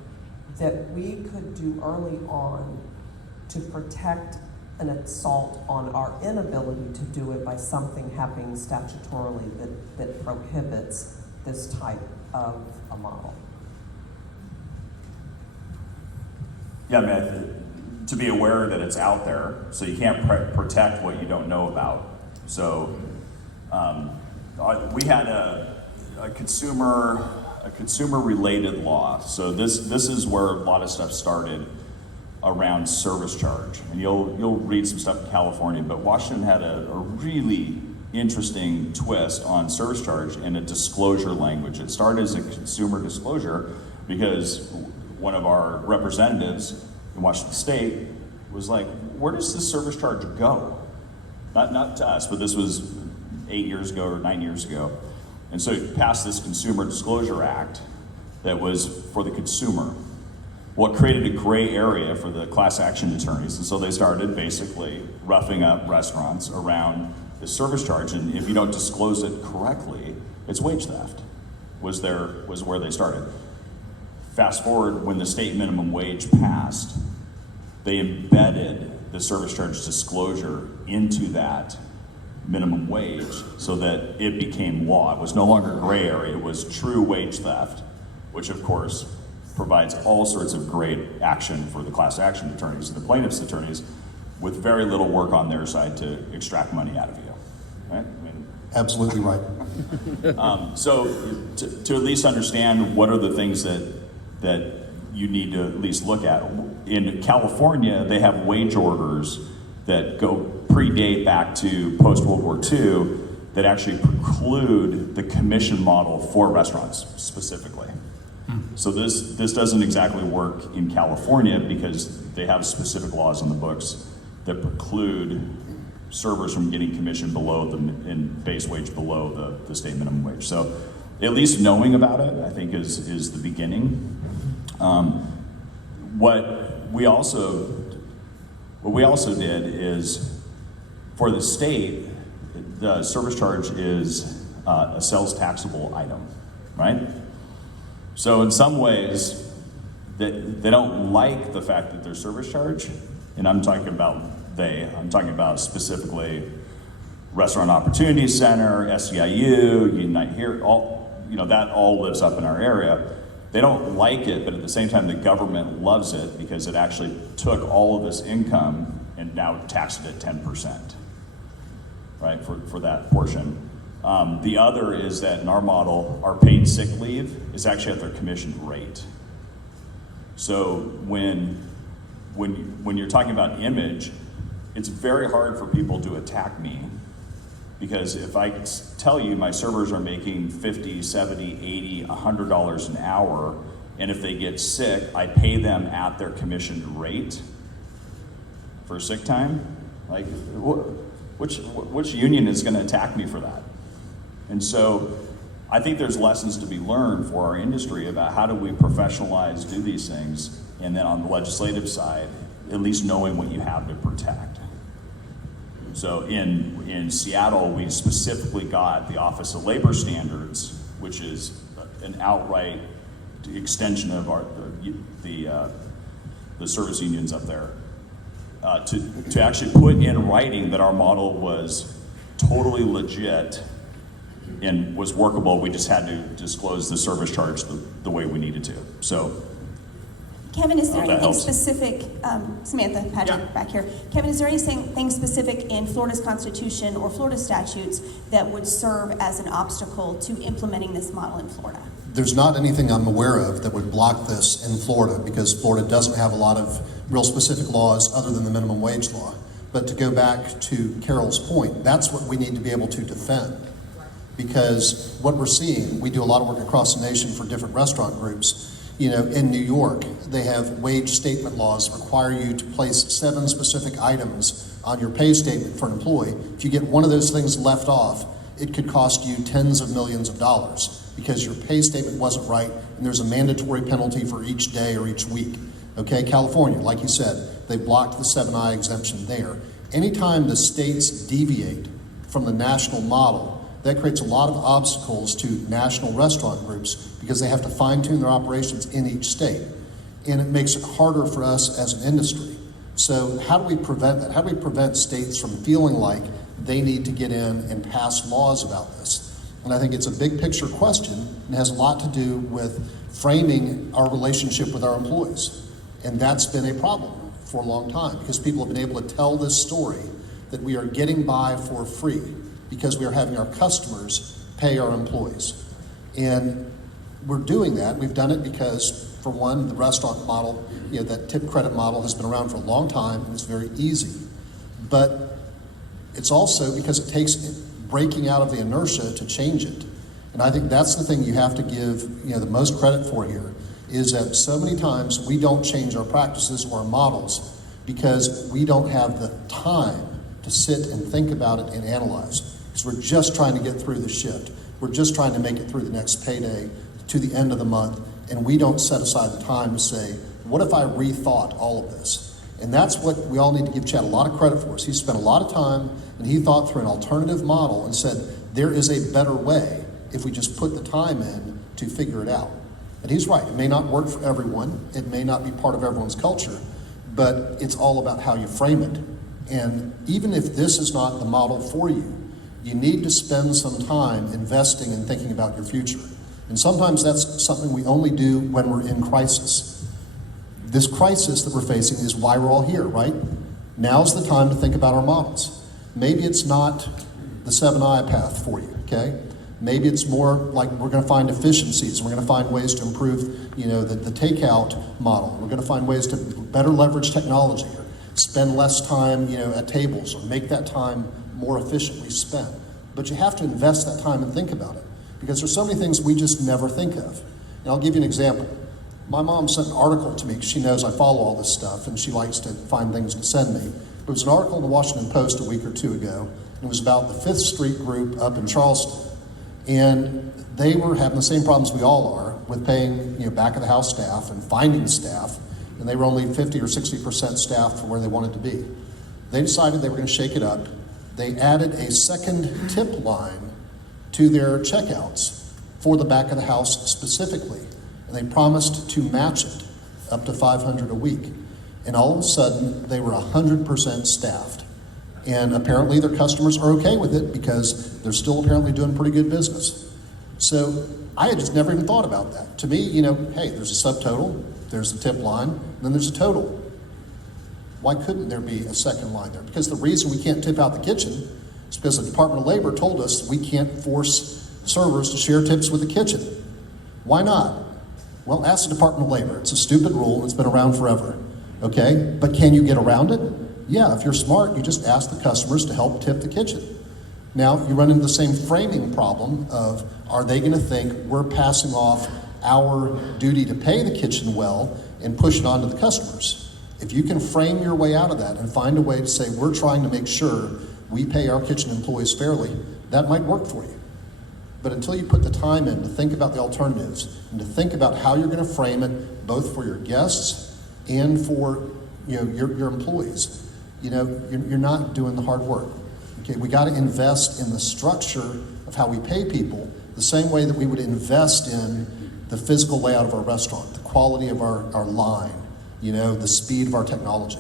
that we could do early on to protect an assault on our inability to do it by something happening statutorily that prohibits this type of a model? yeah, I mean, to be aware that it's out there, so you can't protect what you don't know about. So we had a consumer-related law. So this is where a lot of stuff started around service charge. And you'll read some stuff in California, but Washington had a really interesting twist on service charge and a disclosure language. It started as a consumer disclosure because one of our representatives in Washington State was like, where does this service charge go? Not to us, but this was 8 years ago or 9 years ago. And so he passed this Consumer Disclosure Act that was for the consumer. Well, it created a gray area for the class action attorneys. And so they started basically roughing up restaurants around the service charge. And if you don't disclose it correctly, it's wage theft, was where they started. Fast forward, when the state minimum wage passed, they embedded the service charge disclosure into that minimum wage so that it became law. It was no longer gray area, it was true wage theft, which of course provides all sorts of great action for the class action attorneys and the plaintiff's attorneys with very little work on their side to extract money out of you, right? I mean, Absolutely right. so to at least understand what are the things that you need to at least look at. In California, they have wage orders that predate back to post-World War II that actually preclude the commission model for restaurants specifically. So this doesn't exactly work in California because they have specific laws in the books that preclude servers from getting commission below and base wage below the state minimum wage. So at least knowing about it, I think, is the beginning. What we also did is, for the state, the service charge is a sales taxable item, right? So in some ways, they don't like the fact that there's service charge, and I'm talking about specifically Restaurant Opportunity Center, SEIU, Unite Here, that all lives up in our area. They don't like it, but at the same time, the government loves it because it actually took all of this income and now taxed it at 10%, right, for that portion. The other is that in our model, our paid sick leave is actually at their commissioned rate. So when you're talking about image, it's very hard for people to attack me, because if I tell you my servers are making $50, $70, $80, $100 an hour, and if they get sick, I pay them at their commissioned rate for sick time, like which union is going to attack me for that? And so I think there's lessons to be learned for our industry about how do we professionalize, do these things, and then on the legislative side, at least knowing what you have to protect. So in Seattle, we specifically got the Office of Labor Standards, which is an outright extension of the service unions up there, to actually put in writing that our model was totally legit and was workable. We just had to disclose the service charge the way we needed to. So, Kevin, is there anything helps. specific, Samantha, Patrick, back here. Kevin, is there anything specific in Florida's Constitution or Florida statutes that would serve as an obstacle to implementing this model in Florida? There's not anything I'm aware of that would block this in Florida, because Florida doesn't have a lot of real specific laws other than the minimum wage law. But to go back to Carol's point, that's what we need to be able to defend. Because what we're seeing, we do a lot of work across the nation for different restaurant groups. You know, in New York, they have wage statement laws require you to place 7 specific items on your pay statement for an employee. If you get one of those things left off, it could cost you tens of millions of dollars because your pay statement wasn't right, and there's a mandatory penalty for each day or each week. Okay, California, like you said, they blocked the 7I exemption there. Anytime the states deviate from the national model, that creates a lot of obstacles to national restaurant groups because they have to fine-tune their operations in each state. And it makes it harder for us as an industry. So how do we prevent that? How do we prevent states from feeling like they need to get in and pass laws about this? And I think it's a big picture question and has a lot to do with framing our relationship with our employees. And that's been a problem for a long time because people have been able to tell this story that we are getting by for free because we are having our customers pay our employees. And we're doing that. We've done it because, for one, the restaurant model, you know, that tip credit model has been around for a long time and it's very easy. But it's also because it takes breaking out of the inertia to change it. And I think that's the thing you have to give, you know, the most credit for here, is that so many times we don't change our practices or our models because we don't have the time to sit and think about it and analyze. Because we're just trying to get through the shift. We're just trying to make it through the next payday to the end of the month, and we don't set aside the time to say, what if I rethought all of this? And that's what we all need to give Chad a lot of credit for. He spent a lot of time, and he thought through an alternative model and said, there is a better way if we just put the time in to figure it out. And he's right, it may not work for everyone, it may not be part of everyone's culture, but it's all about how you frame it. And even if this is not the model for you, you need to spend some time investing and thinking about your future. And sometimes that's something we only do when we're in crisis. This crisis that we're facing is why we're all here, right? Now's the time to think about our models. Maybe it's not the 7I path for you, okay? Maybe it's more like we're gonna find efficiencies, we're gonna find ways to improve, you know, the takeout model. We're gonna find ways to better leverage technology, or spend less time, you know, at tables, or make that time more efficiently spent. But you have to invest that time and think about it, because there's so many things we just never think of. And I'll give you an example. My mom sent an article to me because she knows I follow all this stuff and she likes to find things to send me. It was an article in the Washington Post a week or two ago. And it was about the 5th Street group up in Charleston. And they were having the same problems we all are with paying, you know, back of the house staff and finding staff. And they were only 50 or 60% staffed for where they wanted to be. They decided they were going to shake it up. They added a second tip line to their checkouts for the back of the house specifically. And they promised to match it up to $500 a week. And all of a sudden, they were 100% staffed. And apparently their customers are okay with it because they're still apparently doing pretty good business. So I had just never even thought about that. To me, hey, there's a subtotal, there's a tip line, and then there's a total. Why couldn't there be a second line there? Because the reason we can't tip out the kitchen is because the Department of Labor told us we can't force servers to share tips with the kitchen. Why not? Well, ask the Department of Labor. It's a stupid rule and it's been around forever, okay? But can you get around it? Yeah, if you're smart, you just ask the customers to help tip the kitchen. Now, you run into the same framing problem of, are they gonna think we're passing off our duty to pay the kitchen well and push it on to the customers? If you can frame your way out of that and find a way to say, we're trying to make sure we pay our kitchen employees fairly, that might work for you. But until you put the time in to think about the alternatives and to think about how you're gonna frame it, both for your guests and for your employees, you're not doing the hard work. Okay, we gotta invest in the structure of how we pay people the same way that we would invest in the physical layout of our restaurant, the quality of our line, the speed of our technology.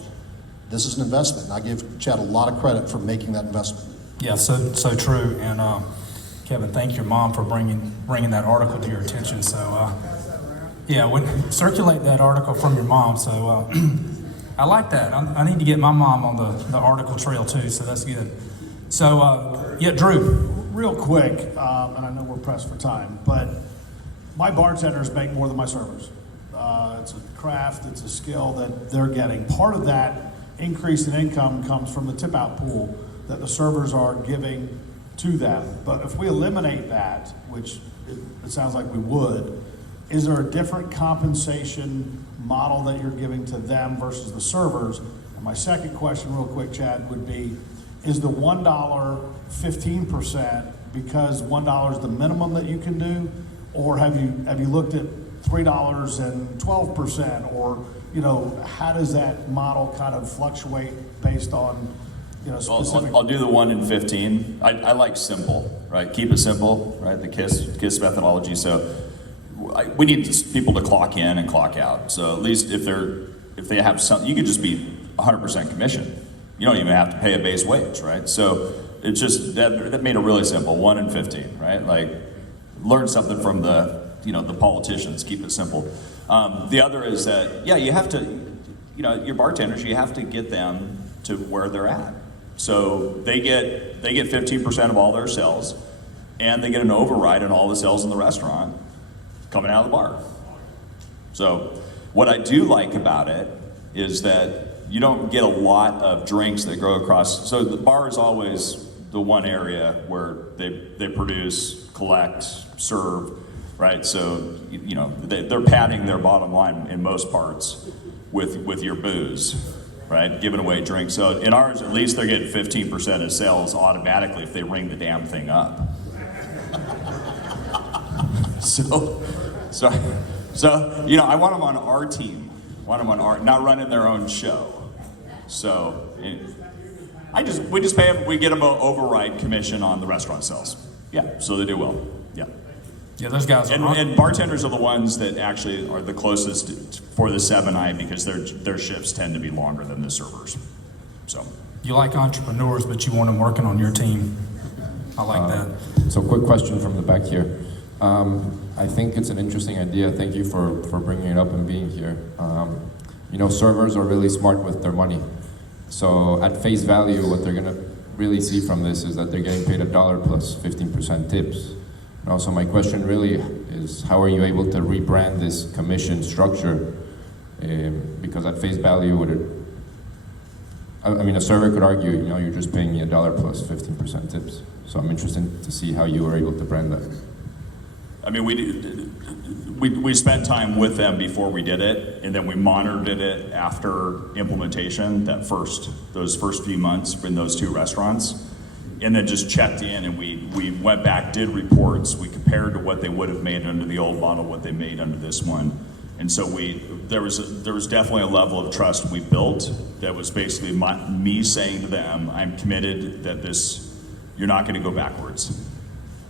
This is an investment, and I give Chad a lot of credit for making that investment. Yeah, so true. And Kevin, thank your mom for bringing that article to your attention. So circulate that article from your mom. So I like that. I need to get my mom on the article trail too. So that's good. So Drew. Real quick, and I know we're pressed for time, but my bartenders make more than my servers. It's a craft, it's a skill that they're getting. Part of that increase in income comes from the tip out pool that the servers are giving to them. But if we eliminate that, which it sounds like we would, is there a different compensation model that you're giving to them versus the servers? And my second question, real quick, Chad, would be, is the $1 15% because $1 is the minimum that you can do? Or have you looked at $3 and 12%, or how does that model kind of fluctuate based on specific? I'll do the 1 in 15. I like simple, right? Keep it simple, right? The KISS methodology. So we need people to clock in and clock out. So at least if they have something, you could just be 100% commission. You don't even have to pay a base wage, right? So it's just that made it really simple. 1 in 15, right? Like, learn something from the politicians. Keep it simple. The other is that you have to, your bartenders, you have to get them to where they're at. So they get 15% of all their sales, and they get an override on all the sales in the restaurant coming out of the bar. So what I do like about it is that you don't get a lot of drinks that go across. So the bar is always the one area where they produce, collect, serve, right? So they're padding their bottom line in most parts with your booze, right? Giving away drinks. So in ours, at least they're getting 15% of sales automatically if they ring the damn thing up. So I want them on our team. Not running their own show. So we just pay them. We get them an override commission on the restaurant sales. Yeah, so they do well. Yeah. Yeah, those guys are and bartenders are the ones that actually are the closest for the 7i because their shifts tend to be longer than the servers. So you like entrepreneurs, but you want them working on your team. I like that. So quick question from the back here. I think it's an interesting idea. Thank you for bringing it up and being here. Servers are really smart with their money. So at face value, what they're gonna really see from this is that they're getting paid $1 plus 15% tips. And also my question really is, how are you able to rebrand this commission structure? Because at face value, a server could argue, you're just paying me $1 plus 15% tips. So I'm interested to see how you were able to brand that. I mean, we spent time with them before we did it, and then we monitored it after implementation, those first few months in those two restaurants, and then just checked in, and we went back, did reports, we compared to what they would have made under the old model, what they made under this one. And so there was definitely a level of trust we built that was basically me saying to them, I'm committed that you're not gonna go backwards.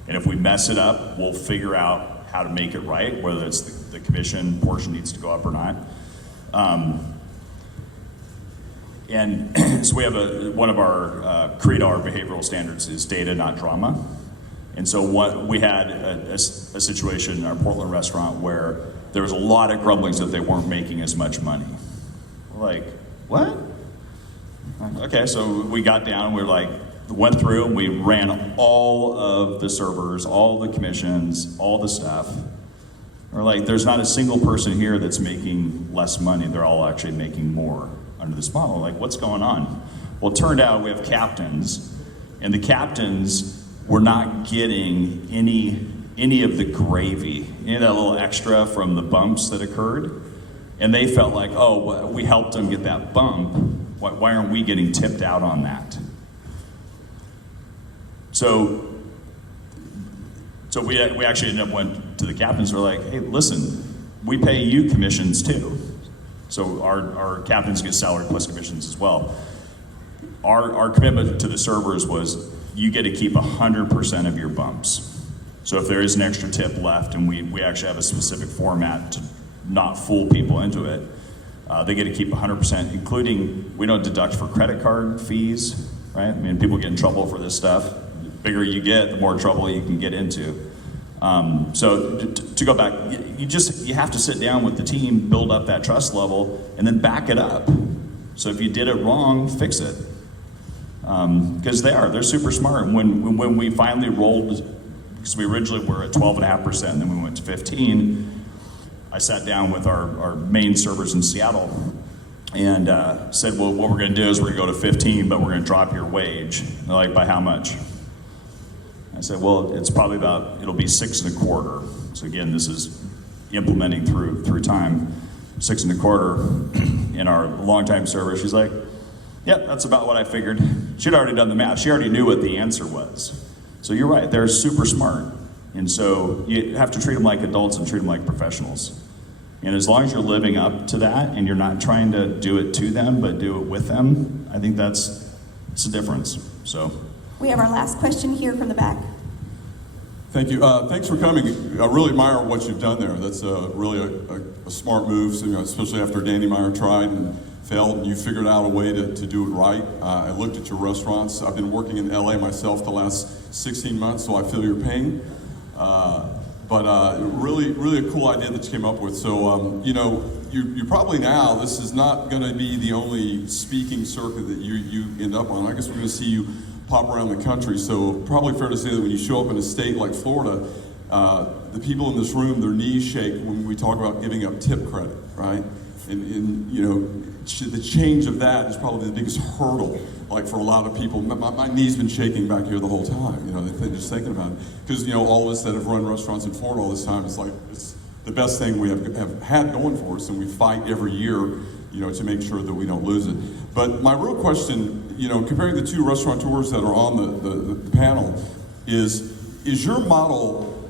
And if we mess it up, we'll figure out how to make it right, whether it's the commission portion needs to go up or not. And so we have one of our CREDAR behavioral standards is data, not drama. And so we had a situation in our Portland restaurant where there was a lot of grumblings that they weren't making as much money. We're like, what? Okay, so we got down, went through and we ran all of the servers, all the commissions, all the stuff. We're like, there's not a single person here that's making less money. They're all actually making more under this model. Like, what's going on? Well, it turned out we have captains, and the captains were not getting any of the gravy, any of that little extra from the bumps that occurred. And they felt like, oh, well, we helped them get that bump. Why aren't we getting tipped out on that? So we actually ended up went to the captains. We're like, hey, listen, we pay you commissions too. So our captains get salary plus commissions as well. Our commitment to the servers was you get to keep 100% of your bumps. So if there is an extra tip left, and we actually have a specific format to not fool people into it, they get to keep 100%, including we don't deduct for credit card fees, right? I mean, people get in trouble for this stuff. The bigger you get, the more trouble you can get into. So to go back, you have to sit down with the team, build up that trust level, and then back it up. So if you did it wrong, fix it. Because they're super smart. When we finally rolled, because we originally were at 12.5%, and then we went to 15%, I sat down with our main servers in Seattle and said, well, what we're going to do is we're going to go to 15, but we're going to drop your wage. And they're like, by how much? I said, well, it's probably it'll be 6.25. So again, this is implementing through time. 6.25. And our longtime server, she's like, yep, that's about what I figured. She'd already done the math. She already knew what the answer was. So you're right, they're super smart. And so you have to treat them like adults and treat them like professionals. And as long as you're living up to that and you're not trying to do it to them, but do it with them, I think it's the difference. So We have our last question here from the back. Thank you. Thanks for coming. I really admire what you've done there. That's really a smart move, so, especially after Danny Meyer tried and failed, and you figured out a way to do it right. I looked at your restaurants. I've been working in LA myself the last 16 months, so I feel your pain. But really a cool idea that you came up with. So, you probably now, this is not going to be the only speaking circuit that you end up on. I guess we're going to see you pop around the country. So probably fair to say that when you show up in a state like Florida, the people in this room, their knees shake when we talk about giving up tip credit, right? And the change of that is probably the biggest hurdle, like for a lot of people. My knee's been shaking back here the whole time, they're just thinking about it. Because, all of us that have run restaurants in Florida all this time, it's the best thing we have had going for us, and we fight every year, to make sure that we don't lose it. But my real question, comparing the two restaurateurs that are on the panel, is your model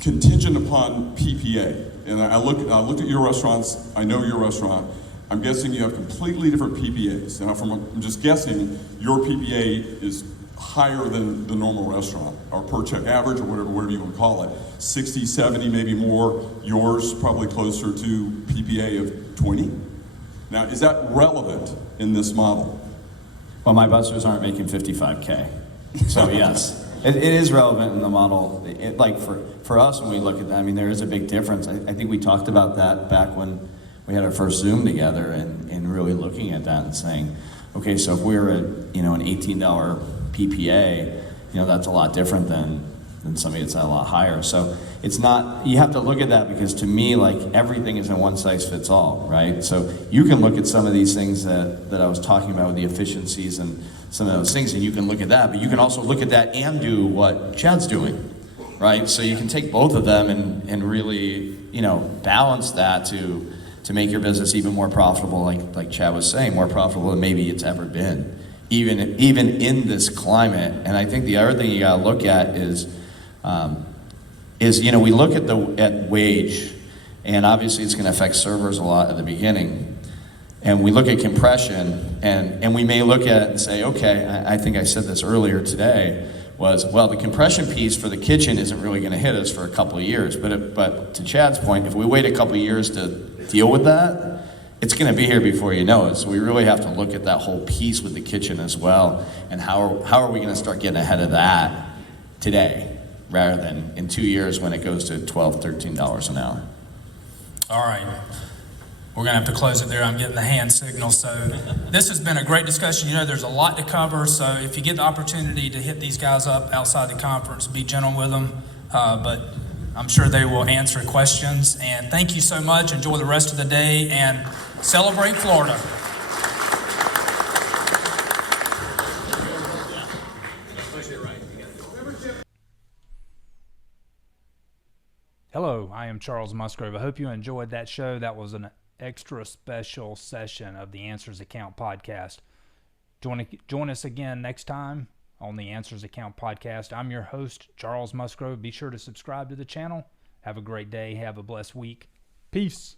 contingent upon PPA? And I looked at your restaurants. I know your restaurant. I'm guessing you have completely different PPAs. Now, I'm just guessing your PPA is higher than the normal restaurant, or per check average, or whatever you want to call it. 60, 70, maybe more. Yours probably closer to PPA of 20. Now, is that relevant in this model? Well, my busters aren't making 55K. So yes, it is relevant in the model. For us, when we look at that, there is a big difference. I think we talked about that back when we had our first Zoom together, and really looking at that and saying, okay, so if we're at an $18 PPA, that's a lot different than somebody that's a lot higher. So it's not, you have to look at that, because to me, everything isn't one size fits all, right? So you can look at some of these things that I was talking about with the efficiencies and some of those things, and you can look at that, but you can also look at that and do what Chad's doing, right? So you can take both of them and really, balance that to make your business even more profitable, like Chad was saying, more profitable than maybe it's ever been, even in this climate. And I think the other thing you gotta look at is we look at wage, and obviously it's gonna affect servers a lot at the beginning. And we look at compression, and we may look at it and say, okay, I think I said this earlier today, the compression piece for the kitchen isn't really gonna hit us for a couple of years. But to Chad's point, if we wait a couple of years to deal with that, it's going to be here before you know it. So we really have to look at that whole piece with the kitchen as well, and how are we going to start getting ahead of that today, rather than in 2 years when it goes to $12, $13 an hour. All right. We're going to have to close it there. I'm getting the hand signal. So this has been a great discussion. You know, there's a lot to cover. So if you get the opportunity to hit these guys up outside the conference, be gentle with them. But I'm sure they will answer questions. And thank you so much. Enjoy the rest of the day and celebrate Florida. Hello, I am Charles Musgrove. I hope you enjoyed that show. That was an extra special session of the Answers Account podcast. Join us again next time on the Answers Account podcast. I'm your host, Charles Musgrove. Be sure to subscribe to the channel. Have a great day. Have a blessed week. Peace.